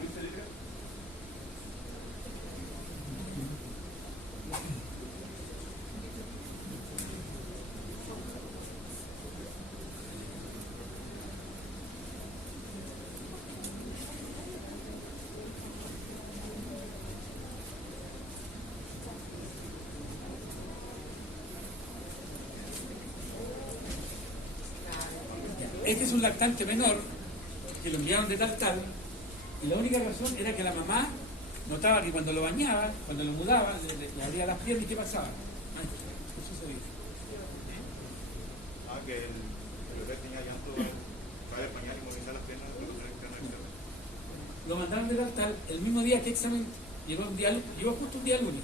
Luis Felipe. Este es un lactante menor que lo enviaron de tal y la única razón era que la mamá notaba que cuando lo bañaba, cuando lo mudaba, le abría las piernas y ¿qué pasaba? que el bebé tenía llanto, cae el pañal y movilizar las piernas, la persona externa externa. Lo mandaron del altar el mismo día que examen, llegó justo un día lunes.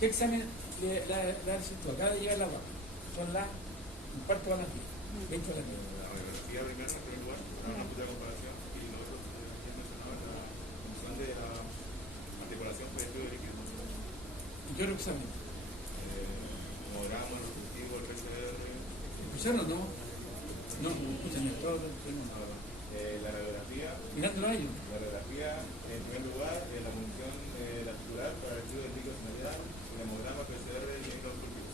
¿Qué examen le resultó? Acaba de llegar la guapa. Son las un cuarto a las 10, 20 a las 10. La radiografía primero, en primer lugar, una punta de comparación, y lo otro que mencionaba, la función de la articulación por estudio de líquido. ¿Y qué otro examen? Homograma, el objetivo, el PCR. ¿Escucharon o no? No, escuchan el todo. La radiografía. Mirándolo a ellos. La radiografía, en primer lugar, la función articular para el estudio del líquido sinovial, el hemograma, PCR y el objetivo.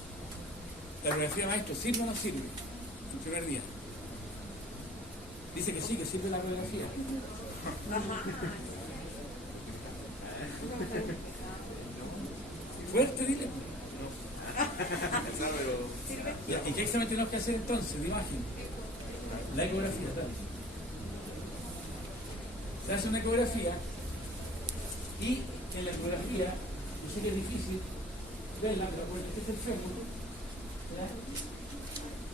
La radiografía, maestro, ¿sirve o no sirve? El primer día. Dice que sí, que sirve la radiografía. Fuerte, dile. ¿Y qué examen tenemos que hacer entonces de imagen? La ecografía, tal. Se hace una ecografía y en la ecografía, yo sé que es difícil verla, pero este es el fémur, ¿verdad?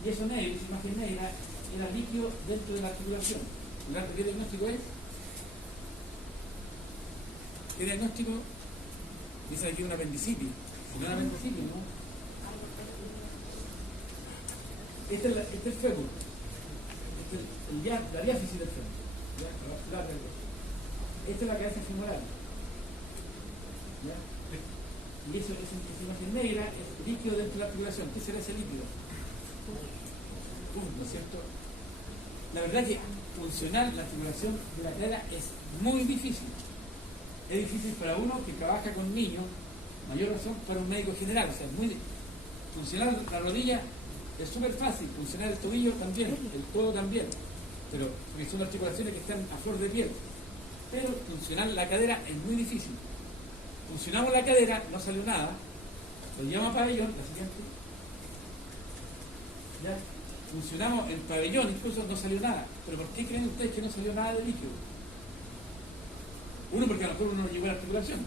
Y eso negro, esa imagen negra, era líquido dentro de la articulación. ¿Qué diagnóstico es? ¿Qué diagnóstico? Dice aquí una apendicitis. Si no una apendicitis, ¿no? Este es el fémur. La diáfisis del fémur. Esta es la cabeza femoral. ¿Ya? Y eso es esa imagen negra, es líquido dentro de la articulación. ¿Qué será ese líquido? ¿No es cierto? La verdad que funcionar la articulación de la cadera es muy difícil. Es difícil para uno que trabaja con niños, mayor razón para un médico general. O sea, funcionar la rodilla es súper fácil, funcionar el tobillo también, el codo también, pero son articulaciones que están a flor de piel. Pero funcionar la cadera es muy difícil. Funcionamos la cadera, no salió nada, lo llevamos a pabellón, la siguiente. ¿Ya? Funcionamos el pabellón, incluso no salió nada. ¿Pero por qué creen ustedes que no salió nada de líquido? Uno, porque a lo mejor uno no llegó a la articulación.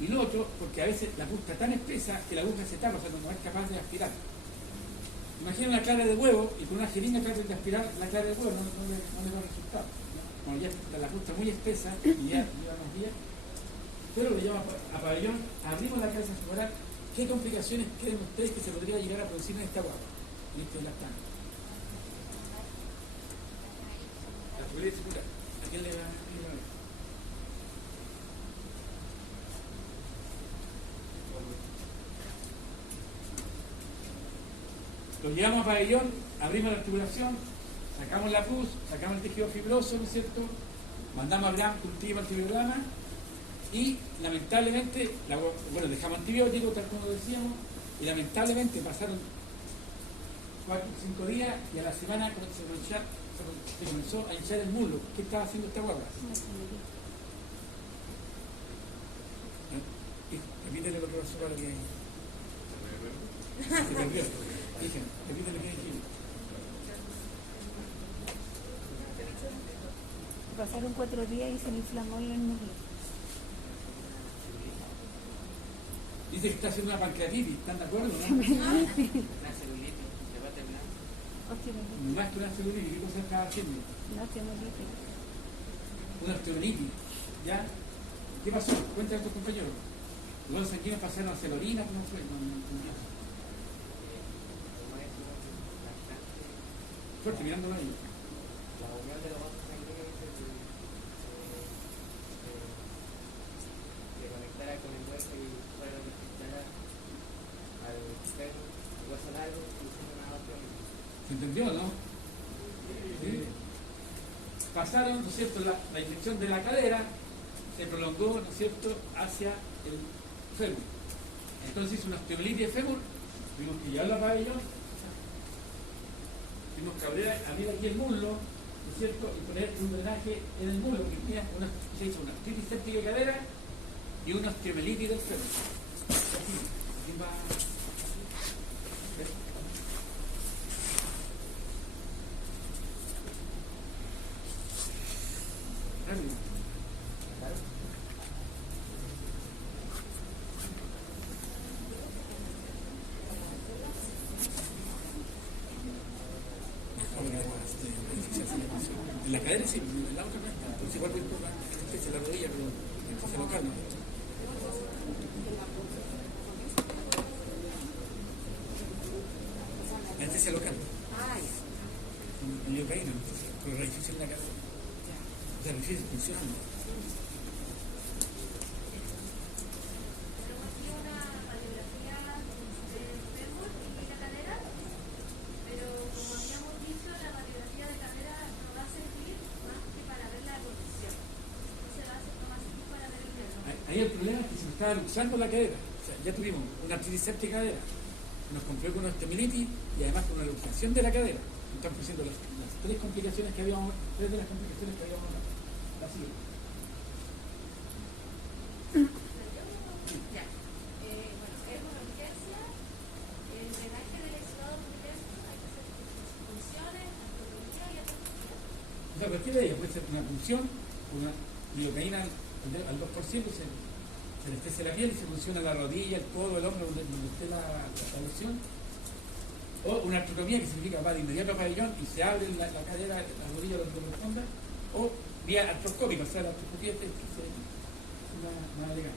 Y lo otro, porque a veces la aguja está tan espesa que la aguja se tapa, o sea, no es capaz de aspirar. Imagina una clara de huevo y con una jeringa traten de aspirar la clara de huevo, no le va a resultar. Cuando ya la aguja muy espesa y ya lleva unos días, pero lo llevamos a pabellón, abrimos la cabeza femoral. ¿Qué complicaciones creen ustedes que se podría llegar a producir en esta guapa? En este lactante. La tubería circular. ¿A quién le va a ver? Lo llevamos a pabellón, abrimos la articulación, sacamos la pus, sacamos el tejido fibroso, ¿no es cierto? Mandamos a Abraham, cultivo antibiograma y lamentablemente, dejamos antibióticos, tal como decíamos, y lamentablemente pasaron 4 o 5 días y a la semana se comenzó a hinchar el muslo. ¿Qué estaba haciendo esta guagua? Repítele lo que pasó para que... Se perdió. Dije, repítele que dijimos. Pasaron 4 días y se le inflamó el muslo. Dice que está haciendo una pancreatitis, ¿están de acuerdo? ¿No? Una celulitis, debate blanco. Más que una celulitis, ¿qué cosa estaba haciendo? Una osteomelitis. Una osteomelitis, ¿ya? ¿Qué pasó? Cuéntame a tus compañeros. ¿Los sanguíneos pasaron a celorina? ¿Cómo fue? Fuerte, mirándolo ahí. La unión de los vasos sanguíneos que conectara con el hueso y fuera lo que conectara al hueso largo y hicieron una osteomelitis. ¿Se entendió, no? ¿Sí? Pasaron, ¿no es cierto?, la infección de la cadera se prolongó, ¿no es cierto?, hacia el fémur. Entonces hizo una osteomelitis de fémur, tuvimos que llevarlo a pabellón, tuvimos que abrir aquí el muslo, ¿no es cierto?, y poner un drenaje en el muslo, porque se hizo una otitis séptica de cadera y una osteomelitis del fémur. Aquí va... En la cadera sí, en la otra no está. Entonces igual que anestesia la rodilla, pero anestesia local no. Anestesia local. En lidocaína, pero radiodifusión en la cadera. O sea, radiodifusión funcionando. Tenemos aquí una radiografía del fémur y de la cadera, pero como habíamos dicho, la radiografía de cadera no va a servir más que para ver la evolución. Entonces no va a servir para ver el dedo. Ahí el problema es que se me estaba luxando la cadera. O sea, ya tuvimos una artritis séptica cadera. Nos compró con una osteomielitis y además con una luxación de la cadera. Están produciendo las tres complicaciones que habíamos, tres de las complicaciones que habíamos así. Ya. Bueno, es una urgencia. El drenaje del exudado muy lento, hay que hacer funciones, angiografía y ecografía. O sea, cualquiera de ellas puede ser una punción, una lidocaína al 2%, se anestesia la piel y se funciona la rodilla, el codo, el hombro, donde esté la lesión. O una artroctomía, que significa va de inmediato al pabellón y se abre la cadera, la rodilla donde corresponda. O vía artroscópica, o sea, la artroscopía es una legal.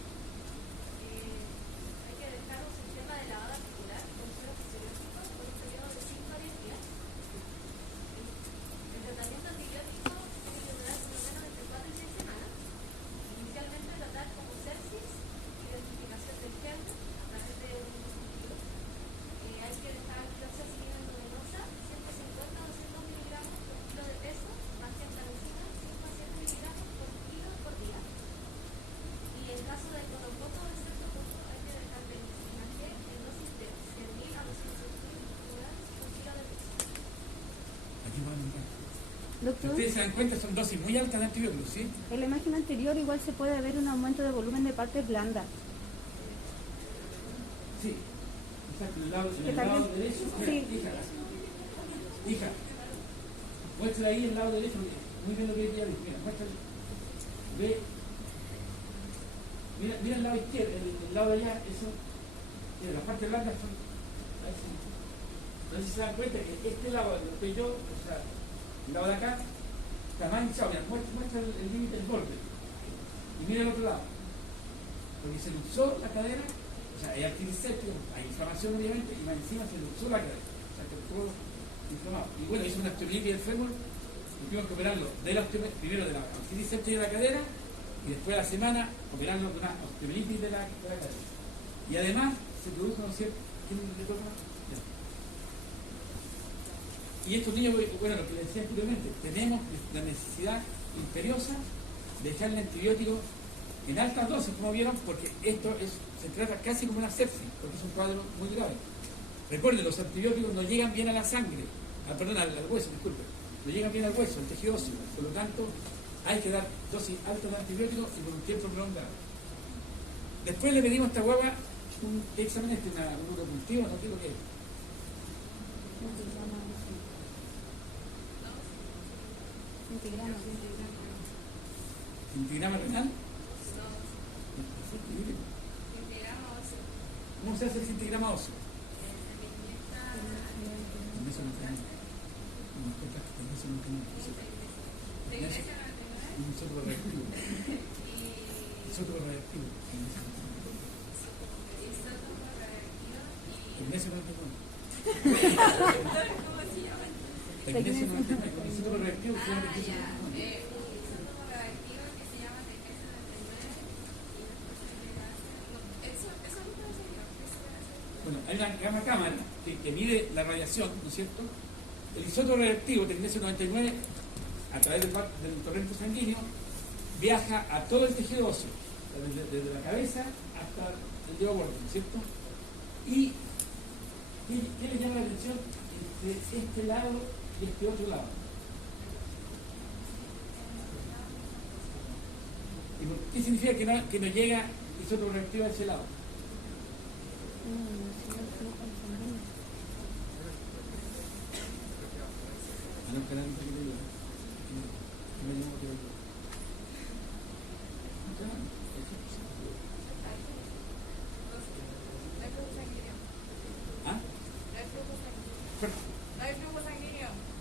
Hay que dejar un sistema de lavado articular con suero fisiológico por un periodo de 5 a 10 días. El tratamiento antibiótico tiene que durar por lo menos entre 4 y 6 semanas. Inicialmente tratar como sepsis, identificación del germen a través de un dispositivo. Hay que dejar cloxacillina endovenosa, 150 o 200 miligramos por kilo de peso, más gentamicina, 5 a 7 miligramos por kilo por día. Y en caso del conocoto de cierto punto hay que dejar penicilina G en dosis de 100.000 a 200.000 miligramos por kilo de peso. Aquí van a mirar. Doctor, Ustedes se dan cuenta, son dosis muy altas de antibióticos, ¿sí? en la imagen anterior igual se puede ver un aumento de volumen de partes blandas. Sí. Exacto, en el lado derecho. Sí. Hija, muéstrala ahí el lado derecho, muy bien lo que ella dice. Mira, muéstrale. Ve. Mira el lado izquierdo, el lado de allá, eso. Mira, las partes blancas son. Ahí sí. Entonces se dan cuenta que este lado, lo que yo, o sea, el lado de acá, está manchado. Mira, muestra el límite del golpe. Y mira el otro lado. Porque se luxó la cadera, o sea, hay artritis séptica, hay inflamación obviamente, y más encima se luxó la cadera. O sea, que todo inflamado. Y bueno, hizo una osteomielitis del fémur, tuvimos que operarlo primero de la artritis séptica de la cadera, y después a la semana operarlo de una osteomielitis de la cadera. Y además se produjo, ¿no es cierto? ¿Quién le toca? Y estos niños, bueno, lo que les decía anteriormente, tenemos la necesidad imperiosa de dejarle antibióticos en altas dosis, como vieron, porque esto se trata casi como una sepsis, porque es un cuadro muy grave. Recuerden, los antibióticos no llegan bien a la sangre, al hueso, disculpen, no llegan bien al hueso, al tejido óseo, por lo tanto hay que dar dosis altas de antibióticos y por un tiempo prolongado. Después le pedimos a esta guagua un examen, un urocultivo, no sé lo que es. ¿Cintigrama renal? ¿Cómo se hace el cintigrama óseo? Isótopo reactivo. Isótopo reactivo. Tecnesio 99. Tecnesio 99. Con isótopo reactivo se llama tecnesio 99. Bueno, hay una gama cámara que mide la radiación, ¿no es cierto? El isótopo reactivo, tecnesio 99, a través del torrente sanguíneo, viaja a todo el tejido óseo, desde la cabeza hasta el dedo gordo, ¿no es cierto? Y ¿qué le llama la atención entre este lado y este otro lado? ¿Y qué significa que no llega isótopo reactivo a ese lado?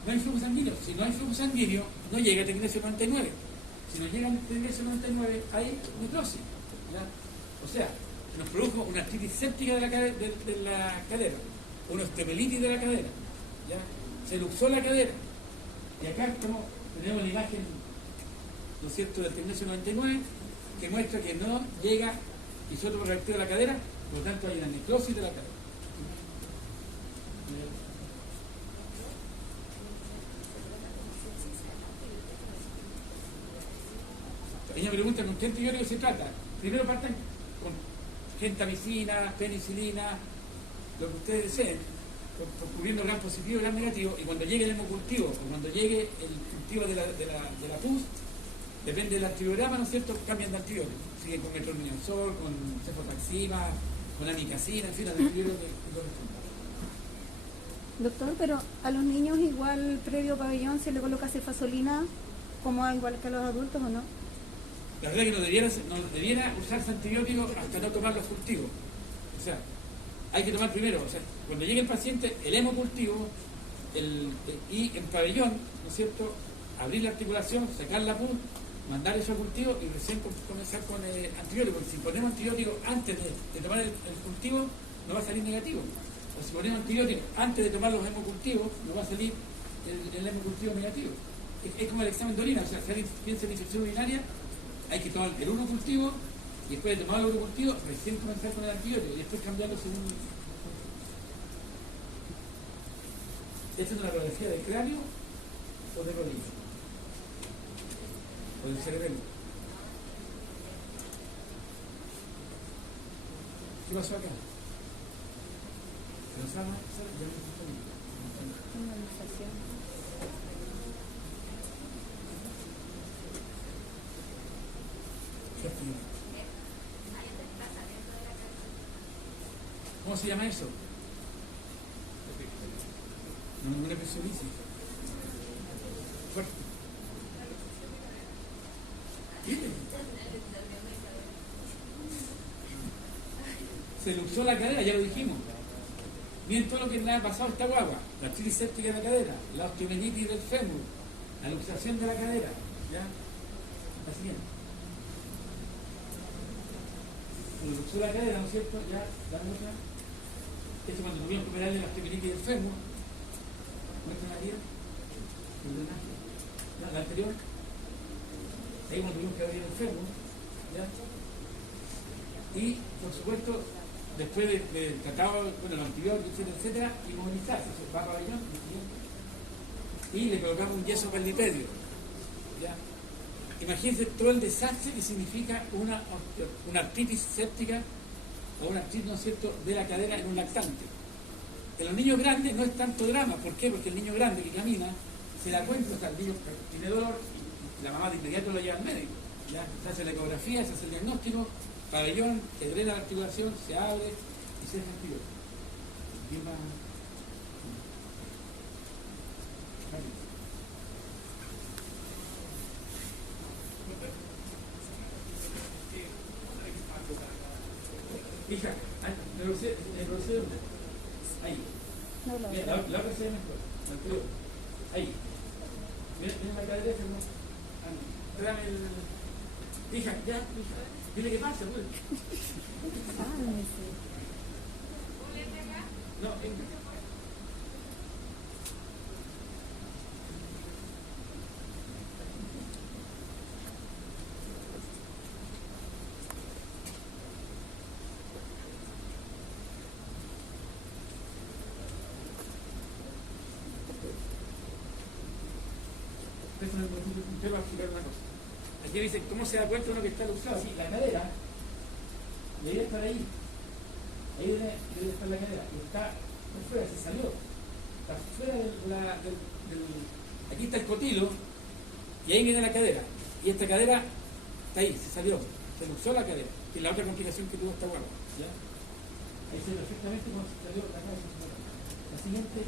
No hay flujo sanguíneo. Si no hay flujo sanguíneo, no llega a terminación 99. Si no llega a terminación 99, hay necrosis. ¿Ya? O sea, nos produjo una artritis séptica de la cadera, una osteomelitis de la cadera. ¿Ya? Se luxó la cadera. Y acá tenemos la imagen, ¿no es cierto?, del terminación 99, que muestra que no llega isótopo reactivo de la cadera, por lo tanto hay una necrosis de la cadera. Ella me pregunta con qué antibiótico se trata. Primero parten con gentamicina, penicilina, lo que ustedes deseen, cubriendo gran positivo y gran negativo, y cuando llegue el hemocultivo, o cuando llegue el cultivo de la pus, depende del antibiograma, ¿no es cierto?, cambian de antibiótico. Siguen con metronidazol, con cefotaxima, con amicacina, en fin, los antibióticos que corresponden. Doctor, pero a los niños igual previo pabellón se le coloca cefasolina como igual que a los adultos, ¿o no? La verdad es que no debiera usarse antibióticos hasta no tomar los cultivos. O sea, hay que tomar primero, o sea, cuando llegue el paciente, el hemocultivo y en pabellón, ¿no es cierto?, abrir la articulación, sacar la pus, mandar eso al cultivo y recién comenzar con antibióticos. Si ponemos antibióticos antes de tomar el cultivo, no va a salir negativo. O si ponemos antibióticos antes de tomar los hemocultivos, no va a salir el hemocultivo negativo. Es como el examen de orina, o sea, si alguien piensa en infección urinaria, hay que tomar el urocultivo y después de tomar el urocultivo, recién comenzar con el antibiótico y después cambiarlo según. ¿Esta es una radiografía del cráneo o de rodilla? ¿O del cerebelo? ¿Qué pasó acá? ¿Se nos llama? ¿Cómo se llama eso? Una presionitis. Fuerte. Se luxó la cadera, ya lo dijimos. Miren todo lo que le ha pasado a esta guagua: la artritis séptica de la cadera, la osteomelitis del fémur, la luxación de la cadera. ¿Ya? La siguiente. Se luxó la cadera, ¿no es cierto? Ya, la otra. Esto cuando tuvimos que operarle la osteomelitis del fémur. Muestra la guía. El drenaje. La anterior. Ahí cuando tuvimos que abrir el fémur. ¿Ya? Y, por supuesto, después de tratado con el antibiótico, etcétera, etcétera, inmovilizarse, eso va a pabellón, y le colocamos un yeso perlipedio. ¿Ya? Imagínense todo el desastre que significa una artritis séptica o una artritis, ¿no es cierto?, de la cadera en un lactante. En los niños grandes no es tanto drama. ¿Por qué? Porque el niño grande que camina se da cuenta, o sea, el niño tiene dolor y la mamá de inmediato lo lleva al médico. ¿Ya? Se hace la ecografía, se hace el diagnóstico, pabellón, se drena la articulación, se abre y se efectiva. Bien más. Hija, ¿me procede dónde? Ahí. No, Mira, la otra se ve mejor. Ahí. Mira la cadera, no. Tráeme el. Hija, ya, hija. Dile qué pasa, pues. No, te voy a explicar una cosa. Aquí dice, ¿cómo se da cuenta uno que está luxado? Sí, la cadera debería estar ahí. Ahí debe estar la cadera. Y está por fuera, se salió. Está fuera del. Aquí está el cotilo y ahí viene la cadera. Y esta cadera está ahí, se salió. Se luxó la cadera. Que es la otra complicación que tuvo esta guagua. ¿Ya? Ahí se ve perfectamente cómo se salió la cadera. La siguiente.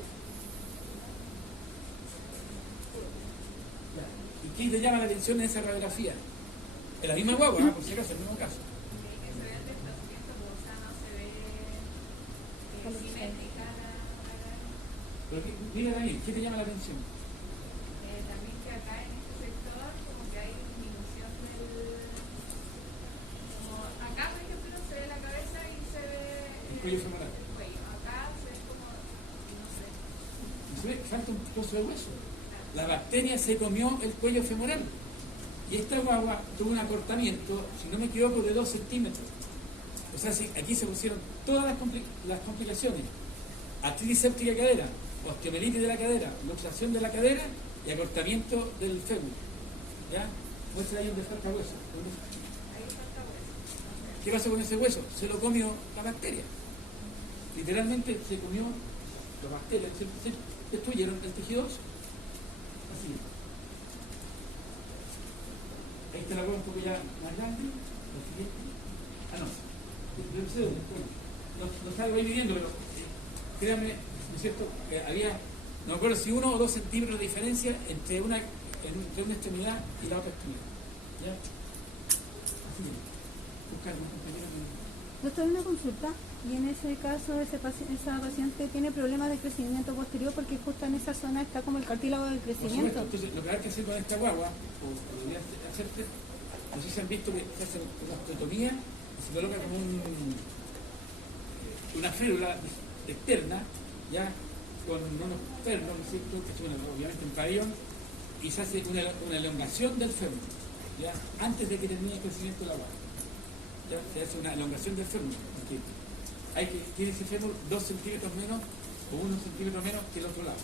¿Y qué te llama la atención en esa radiografía? Es la misma guagua, por si acaso, el mismo caso. Pero mira ahí, ¿qué te llama la atención? cuello femoral. Acá se ve como, no sé. Se ve que falta un trozo de hueso. La bacteria se comió el cuello femoral. Y esta guagua tuvo un acortamiento, si no me equivoco, de 2 centímetros. O sea, aquí se pusieron todas las complicaciones. Artritis séptica de cadera, osteomelitis de la cadera, luxación de la cadera y acortamiento del fémur. ¿Ya? Muestra ahí donde falta hueso. Ahí falta hueso. ¿Qué pasó con ese hueso? Se lo comió la bacteria. Literalmente se comió las bacterias, se destruyeron el tejido óseo. Así. Ahí está la hueá un poco ya más grande. Lo siguiente. Ah, no. No salgo ahí midiendo, pero créanme, ¿no es cierto? Había, no me acuerdo si 1 o 2 centímetros de diferencia entre una extremidad y la otra extremidad. ¿Ya? Así que, buscar una compañera. Doctor, una consulta. Y en ese caso, esa paciente tiene problemas de crecimiento posterior porque justo en esa zona está como el cartílago del crecimiento. Entonces, lo que hay que hacer con esta guagua, o podría hacerse, no sé si han visto que se hace una osteotomía y se coloca como una férula externa, ya con unos pernos, ¿no es cierto?, que son obviamente un pabellón, y se hace una elongación del fémur, ya, antes de que termine el crecimiento de la guagua. Ya, se hace una elongación del fémur, porque tiene ese fémur 2 centímetros menos o 1 centímetro menos que el otro lado.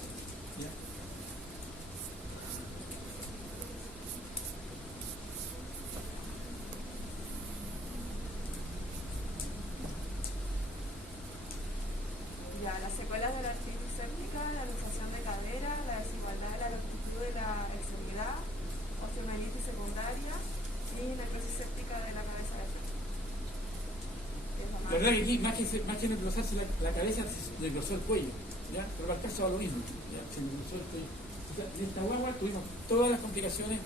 ¿Ya? Ya, las secuelas de la artritis séptica, la luxación de cadera, la desigualdad de la longitud de la extremidad, osteomelitis secundaria y necrosis séptica de la cabeza del feto. La verdad que aquí, más que necrosarse la cabeza, se necrosó el cuello, ¿ya? Pero para el caso va lo mismo, ¿ya? Se necrosó el cuello. O sea, en esta guagua tuvimos todas las complicaciones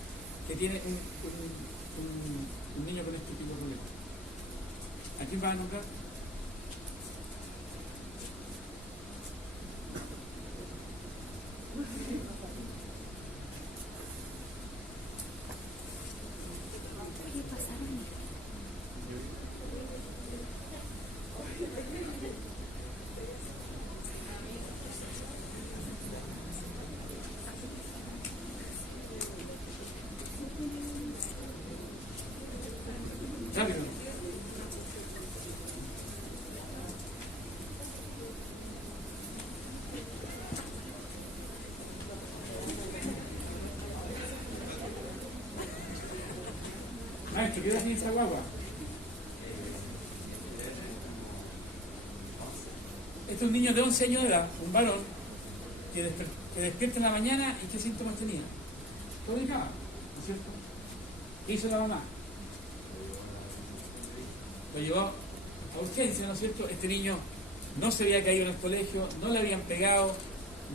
que tiene un niño con este tipo de problemas. ¿A quién vas a nombrar? Rápido. Maestro, ¿qué edad tiene esa guagua? Este es un niño de 11 años de edad, un varón, que despierta en la mañana y ¿qué síntomas tenía? Todo de cama, ¿no es cierto? ¿Qué hizo la mamá? Lo llevó a urgencia, ¿no es cierto? Este niño no se había caído en el colegio, no le habían pegado,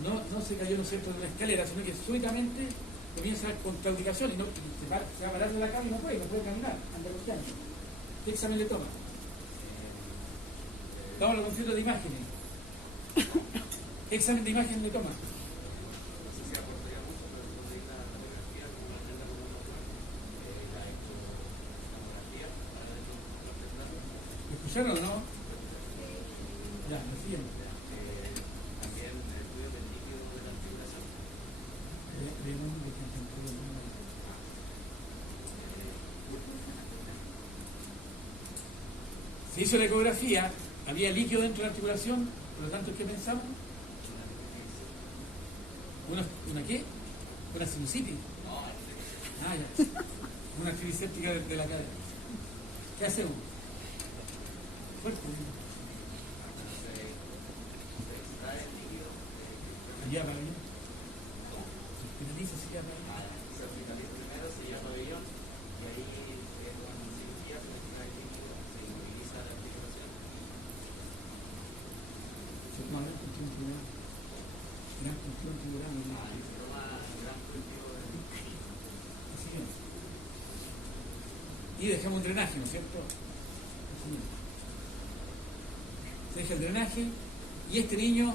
no se cayó, ¿no es cierto?, de una escalera, sino que súbitamente comienza con claudicación y se va a parar de la cama y no puede caminar, anda costeando. ¿Qué examen le toma? Vamos a los conflictos de imágenes. ¿Qué examen de imagen le toma? ¿Me escucharon o no? Ya, me siguen. También el estudio del líquido de la articulación. Se hizo la ecografía, había líquido dentro de la articulación, por lo tanto, ¿qué pensamos? ¿Una qué? ¿Una sinusitis? Ah, ya. Una artritis séptica de la cadera. ¿Qué hacemos? Fuerte. Allá para allá. Finaliza, se llama ahí. Se hospitaliza primero, se llama pabellón, y ahí con cirugía se retira el líquido, se inmoviliza la articulación. Se toma gran cultivo tubular. Gran cultivo tubular. Se toma gran cultivo de... Así es. Y dejamos un drenaje, ¿no es cierto? Así es. Se deja el drenaje y este niño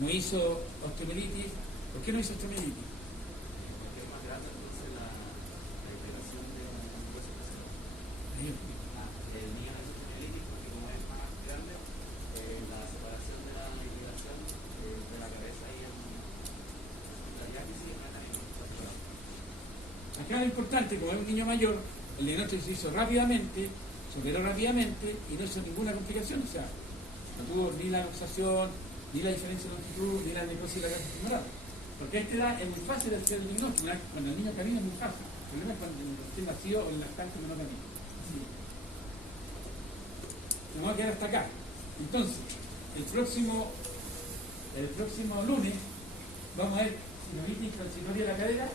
no hizo osteomelitis. ¿Por qué no hizo osteomelitis? Porque es más grande, entonces la integración de un hueso pesado. Ahí. El niño es osteomelitis porque como es más grande, Acá lo importante, como es un niño mayor, el diagnóstico se hizo rápidamente, se operó rápidamente y no hizo ninguna complicación, o sea, no tuvo ni la luxación, ni la diferencia de longitud, ni la necrosis de la cabeza femoral. Porque a esta edad es muy fácil hacer el diagnóstico, cuando el niño camina es muy fácil. El problema es cuando esté vacío o el lactante que no camina. Así. Me voy a quedar hasta acá. Entonces, el próximo lunes vamos a ver sinovitis transitoria de la cadera,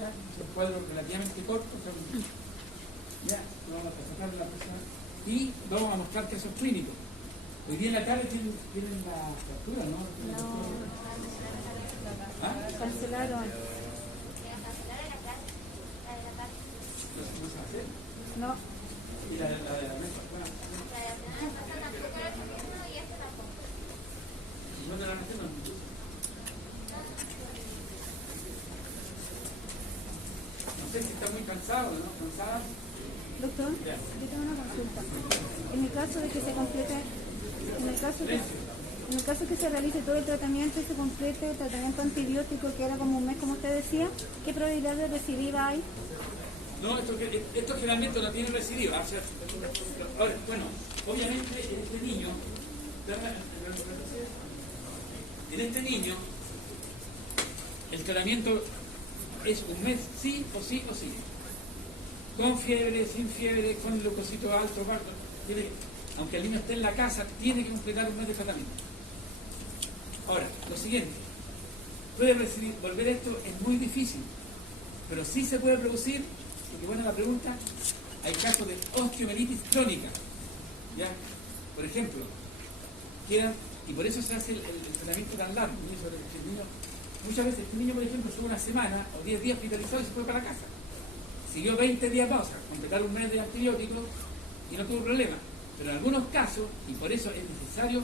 ya, es un cuadro relativamente corto, o sea, ya lo vamos a sacar de la persona y vamos a mostrar casos clínicos. Hoy día en la tarde tienen la captura, ¿no? ¿Ah? Cancelaron. ¿Cómo se va a hacer? No. Y la de la mesa, bueno, no te la van a hacer, no. No sé si está muy cansado, ¿no? ¿Cansada? Doctor, yo tengo una consulta. En el caso de que se complete, en el caso que se realice todo el tratamiento y se complete el tratamiento antibiótico que era como un mes, como usted decía, ¿qué probabilidad de recidiva hay? No, esto generalmente no tiene recidiva. O sea, ahora, bueno, obviamente en este niño el tratamiento es un mes sí o sí o sí. Con fiebre, sin fiebre, con el leucocito alto, bajo. Aunque el niño esté en la casa, tiene que completar un mes de tratamiento. Ahora, lo siguiente, puede volver esto, es muy difícil, pero sí se puede producir, porque buena la pregunta, hay casos de osteomielitis crónica, ¿ya? Por ejemplo, y por eso se hace el tratamiento tan largo. Muchas veces este niño, por ejemplo, estuvo una semana o 10 días hospitalizado y se fue para casa. Siguió 20 días más, o sea, completar un mes de antibióticos y no tuvo problema. Pero en algunos casos, y por eso es necesario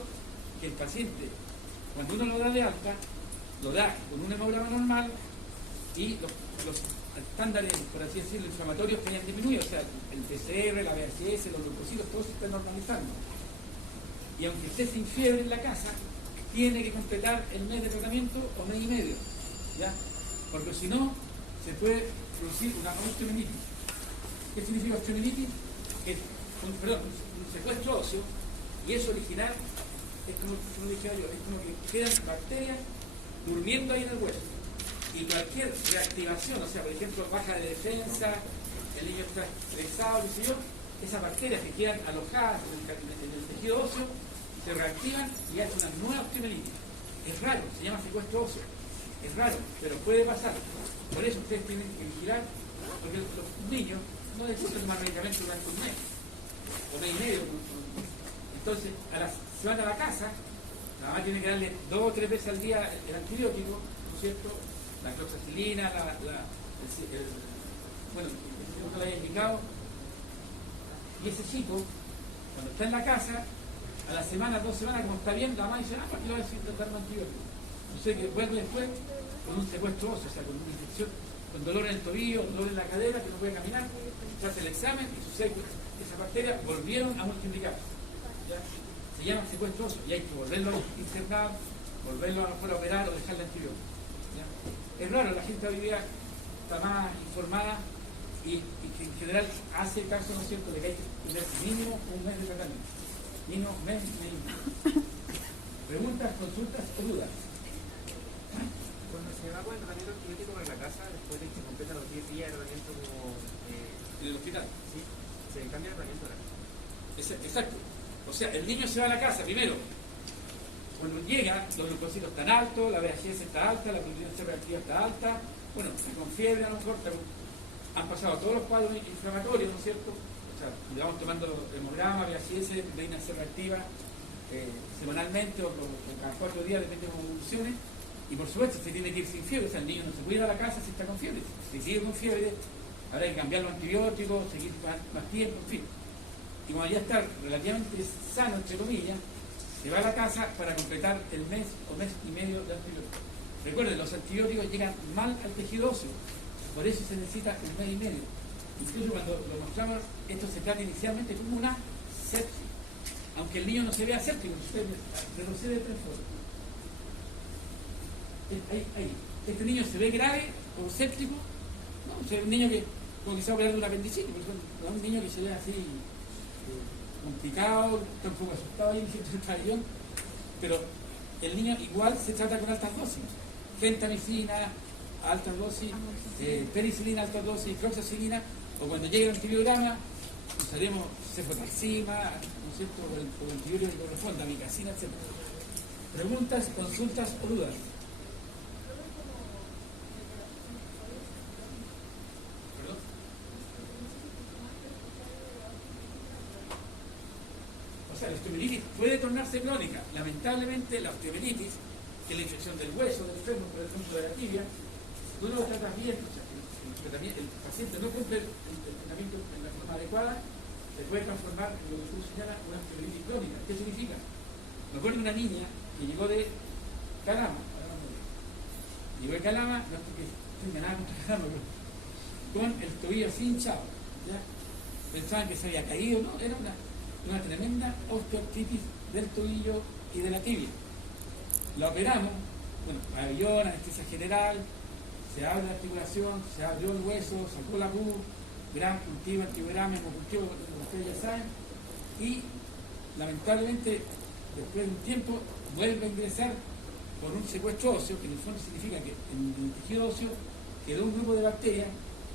que el paciente, cuando uno lo da de alta, lo da con un hemograma normal y los estándares, por así decirlo, inflamatorios que hayan disminuido, o sea, el PCR, la VHS, los leucocitos, todo se está normalizando. Y aunque esté sin fiebre en la casa, tiene que completar el mes de tratamiento o mes y medio, ¿ya? Porque si no, se puede producir una osteomielitis. ¿Qué significa osteomielitis? Es un secuestro óseo, y eso original es como dije yo, es como que quedan bacterias durmiendo ahí en el hueso. Y cualquier reactivación, o sea, por ejemplo, baja de defensa, el niño está estresado, qué sé yo, esas bacterias que quedan alojadas en el tejido óseo se reactivan y hacen una nueva osteomielitis. Es raro, se llama secuestro óseo. Es raro, pero puede pasar. Por eso ustedes tienen que vigilar, porque los niños no necesitan tomar medicamentos durante un mes o mes y medio. Entonces, se van a la casa, la mamá tiene que darle 2 o 3 veces al día el antibiótico, ¿no es cierto? La cloxacilina, bueno, no lo había indicado. Y ese chico, cuando está en la casa, a la semana, 2 semanas, como está bien, la mamá dice, ¿para qué le voy a decir darme antibiótico? No sé, que vuelve después con un secuestro óseo, o sea, con una infección, con dolor en el tobillo, dolor en la cadera, que no puede caminar, se hace el examen y sucede que esas bacterias volvieron a multiplicar. ¿Ya? Se llama secuestro óseo y hay que volverlo a internar, volverlo a lo mejor a operar o dejarle antibiótico. ¿Ya? Es raro, la gente hoy día está más informada y que en general hace caso, ¿no es cierto?, de que hay que tener mínimo un mes de tratamiento. Mínimo mes y medio. Preguntas, consultas o dudas. Cuando se va con el tratamiento antibiótico en la casa, después de que se completa los 10 días de tratamiento como... ¿En el hospital? Sí, se cambia el tratamiento ahora. Exacto. O sea, el niño se va a la casa primero. Cuando llega, los leucocitos están altos, la VHS está alta, la proteína C reactiva está alta, bueno, con fiebre a lo mejor, han pasado todos los cuadros inflamatorios, ¿no es cierto? O sea, le vamos tomando hemograma, VHS, proteína C reactiva semanalmente o cada 4 días, depende de cómo evolucione. Y por supuesto, se tiene que ir sin fiebre, o sea, el niño no se puede ir a la casa si está con fiebre. Si sigue con fiebre, habrá que cambiar los antibióticos, seguir más tiempo, en fin. Y cuando ya está relativamente sano, entre comillas, se va a la casa para completar el mes o mes y medio de antibióticos. Recuerden, los antibióticos llegan mal al tejido óseo, por eso se necesita un mes y medio. Incluso cuando lo mostramos, esto se trata inicialmente como una sepsis, aunque el niño no se vea séptico, usted retrocede 3 fotos. Ahí. Este niño se ve grave o séptico, No, o sea, un niño que, como que se va a operar de una apendicitis, por ejemplo, no, un niño que se ve así complicado, tampoco asustado ahí en el pabellón, pero el niño igual se trata con altas dosis, gentamicina, altas dosis, penicilina, altas dosis, fluoxacilina, o cuando llegue el antibiograma, usaremos cefotaxima, ¿no es cierto?, o el antibiótico que corresponda, amicacina, etc. Preguntas, consultas o dudas. ¿Perdón? O sea, la osteomielitis puede tornarse crónica. Lamentablemente, la osteomielitis, que es la infección del hueso, del fémur, por ejemplo, de la tibia, tú no lo tratas bien, o sea, el paciente no cumple el tratamiento en la forma adecuada, se puede transformar en lo que tú señalas una osteomielitis crónica. ¿Qué significa? Me acuerdo de una niña que llegó de Calama. Llegó de Calama, no es que tenga nada contra Calama, pero con el tobillo así hinchado. ¿Ya? Pensaban que se había caído, ¿no? Era una tremenda osteoartritis del tobillo y de la tibia. La operamos, bueno, pabellón, anestesia general, se abre la articulación, se abrió el hueso, sacó la pus, gran cultivo, antibiograma, hemocultivo, como ustedes ya saben, y lamentablemente después de un tiempo vuelve a ingresar por un secuestro óseo, que en el fondo significa que en el tejido óseo quedó un grupo de bacterias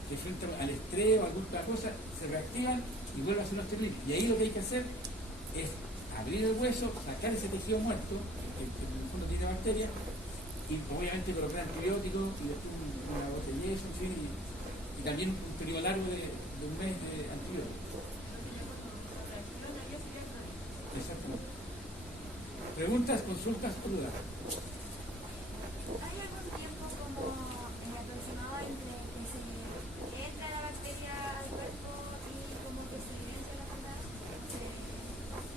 que frente al estrés o alguna cosa se reactivan y vuelve a ser una osteomielitis. Y ahí lo que hay que hacer es abrir el hueso, sacar ese tejido muerto, que en el fondo tiene bacterias, y obviamente colocar antibióticos y después una gota de yeso, en fin, y también un periodo largo de un mes de antibióticos. Exactamente. Preguntas, consultas o dudas. ¿Hay algún tiempo como aproximado entre que se entra la bacteria al cuerpo y como que se evidencia la enfermedad?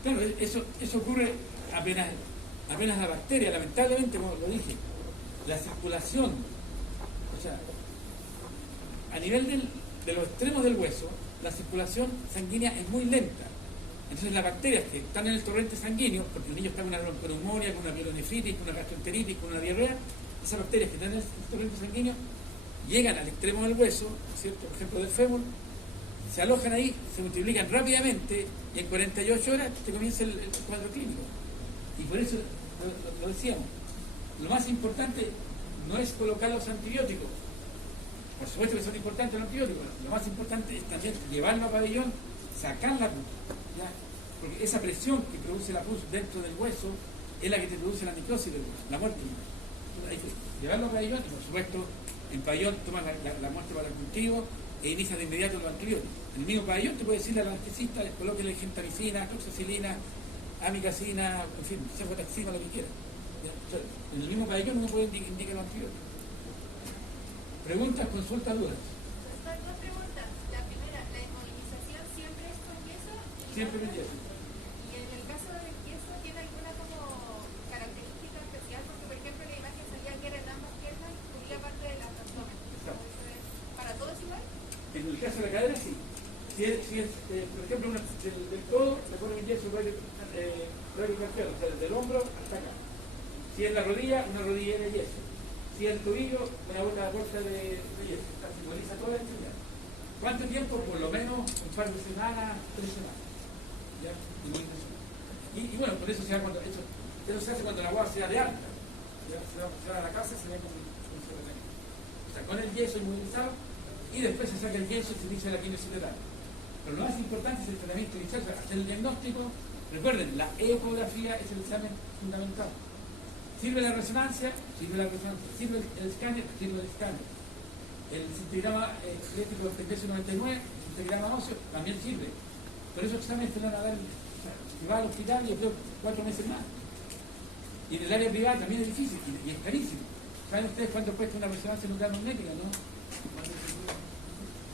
Claro, eso ocurre apenas la bacteria, lamentablemente, como lo dije, la circulación, o sea, a nivel de los extremos del hueso, la circulación sanguínea es muy lenta. Entonces las bacterias que están en el torrente sanguíneo, porque el niño está con una bronconeumonía, con una pielonefritis, con una gastroenteritis, con una diarrea, esas bacterias que están en el torrente sanguíneo llegan al extremo del hueso, ¿cierto?, por ejemplo del fémur, se alojan ahí, se multiplican rápidamente y en 48 horas te comienza el cuadro clínico. Y por eso lo decíamos, lo más importante no es colocar los antibióticos, por supuesto que son importantes los antibióticos, lo más importante es también llevarlo a pabellón, sacar la pus, ¿ya? Porque esa presión que produce la pus dentro del hueso es la que te produce la necrosis del hueso, la muerte. Entonces hay que llevarlo a pabellón y por supuesto en pabellón tomas la muerte para el cultivo e inicias de inmediato los antibióticos. En el mismo pabellón te puede decirle al anestesista, colóquele gentamicina, fluoxacilina, amicacina, en fin, cefotaxima, lo que quiera. Entonces, en el mismo pabellón uno puede indicar los antibióticos. Preguntas, consultas, dudas. Dos preguntas. La primera, ¿la inmovilización siempre es con yeso? Siempre con yeso. Y en el caso del yeso, ¿tiene alguna como característica especial? Porque, por ejemplo, la imagen salía que era en ambas piernas y cubría parte del abdomen. ¿Para todos igual? En el caso de la cadera, sí. Si es por ejemplo, del codo, le ponen un yeso radiocarpiano, o sea, desde el hombro hasta acá. Si es la rodilla, una rodillera de yeso. Si es el tobillo, una bolsa de yeso. O sea, simboliza toda la enfermedad. ¿Cuánto tiempo? Por lo menos un par de semanas, 3 semanas. ¿Ya? Y bueno, por eso se hace cuando la guagua sea de alta. ¿Ya? Se va a la casa, se ve como un tratamiento. O sea, con el yeso inmovilizado, y después se saca el yeso y se inicia la quimioterapia. Pero lo más importante es el tratamiento inicial, o sea, hacer el diagnóstico. Recuerden, la ecografía es el examen fundamental. ¿Sirve la resonancia? Sirve la resonancia. ¿Sirve el escáner? Sirve el escáner. El cintigrama eléctrico del PPS 99, el cintigrama óseo, también sirve. Pero esos exámenes te van a dar, o sea, si vas al hospital, yo creo 4 meses más. Y en el área privada también es difícil y es carísimo. ¿Saben ustedes cuánto cuesta una resonancia nuclear magnética, no?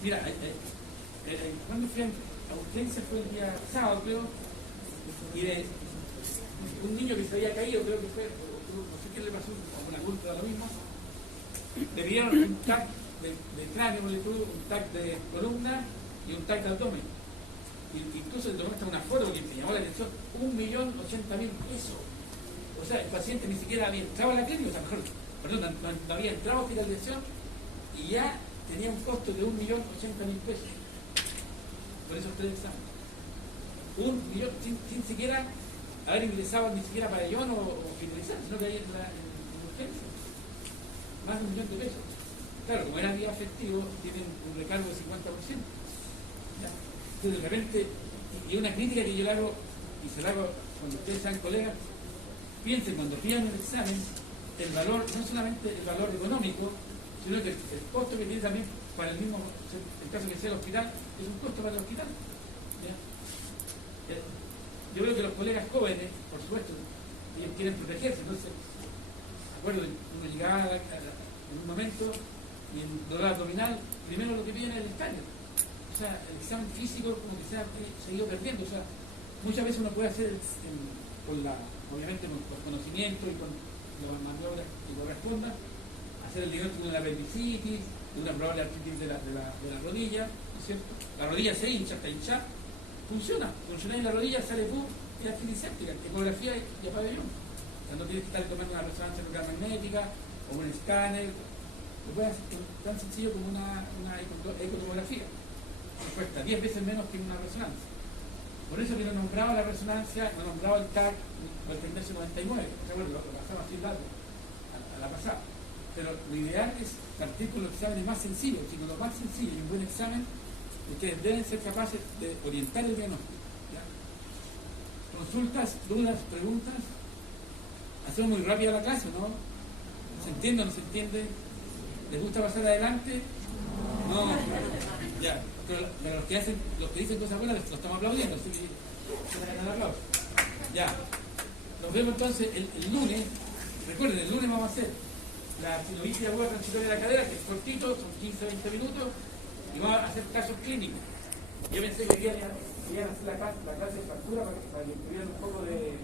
Mira, cuando fui a urgencia fue el día sábado, creo, y de un niño que se había caído, creo que fue, no sé qué le pasó, como una culpa de lo mismo, le dieron un TAC de cráneo, un TAC de columna y un TAC de abdomen. Y incluso le tomaste una foto que me llamó la atención, 1.080.000 pesos. O sea, el paciente ni siquiera había entrado a la clínica, o sea, mejor, perdón, no había entrado a hospitalización y ya tenía un costo de 1.080.000 pesos por esos 3 exámenes. 1 millón, sin siquiera haber ingresado ni siquiera pabellón o finalizar, sino que ahí en urgencia. Más de 1 millón de pesos. Claro, como era día festivo, tienen un recargo de 50%. ¿Ya? Entonces, de repente, y una crítica que yo le hago, y se la hago cuando ustedes sean colegas, piensen cuando pidan el examen, el valor, no solamente el valor económico, sino que el costo que tiene también para el mismo, en caso que sea el hospital, es un costo para el hospital. ¿Ya? Yo creo que los colegas jóvenes, por supuesto, ellos quieren protegerse, entonces, de acuerdo, uno llegaba en un momento y en dolor abdominal, primero lo que piden es el escáner. O sea, el examen físico como que se ha seguido perdiendo. O sea, muchas veces uno puede hacer obviamente con conocimiento y con las maniobras que correspondan, hacer el diagnóstico de una apendicitis, de una probable artritis de la rodilla, ¿no es cierto? La rodilla se hincha, está hinchada, funciona en la rodilla, sale pum, y artritis séptica, ecografía y a pabellón. O sea, no tienes que estar tomando una resonancia nuclear magnética o un escáner, lo puedes hacer tan sencillo como una ecotomografía. Cuesta 10 veces menos que una resonancia. Por eso que no nombraba la resonancia, no nombraba el TAC o el Tecnesio 99, lo pasamos así dato a la pasada. Pero lo ideal es partir con los exámenes más sencillos, y con lo más sencillo y un buen examen, ustedes deben ser capaces de orientar el diagnóstico. ¿Ya? Consultas, dudas, preguntas. Hacemos muy rápida la clase, ¿no? ¿Se entiende o no se entiende? ¿Les gusta pasar adelante? No. Ya. Pero los que dicen cosas buenas los estamos aplaudiendo, así que se ganan el aplauso. Ya. Nos vemos entonces el lunes. Recuerden, el lunes vamos a hacer la sinovitis aguda transitoria de la cadera, que es cortito, son 15-20 minutos, y vamos a hacer casos clínicos. Yo pensé que querían hacer la clase de factura para que tuvieran un poco de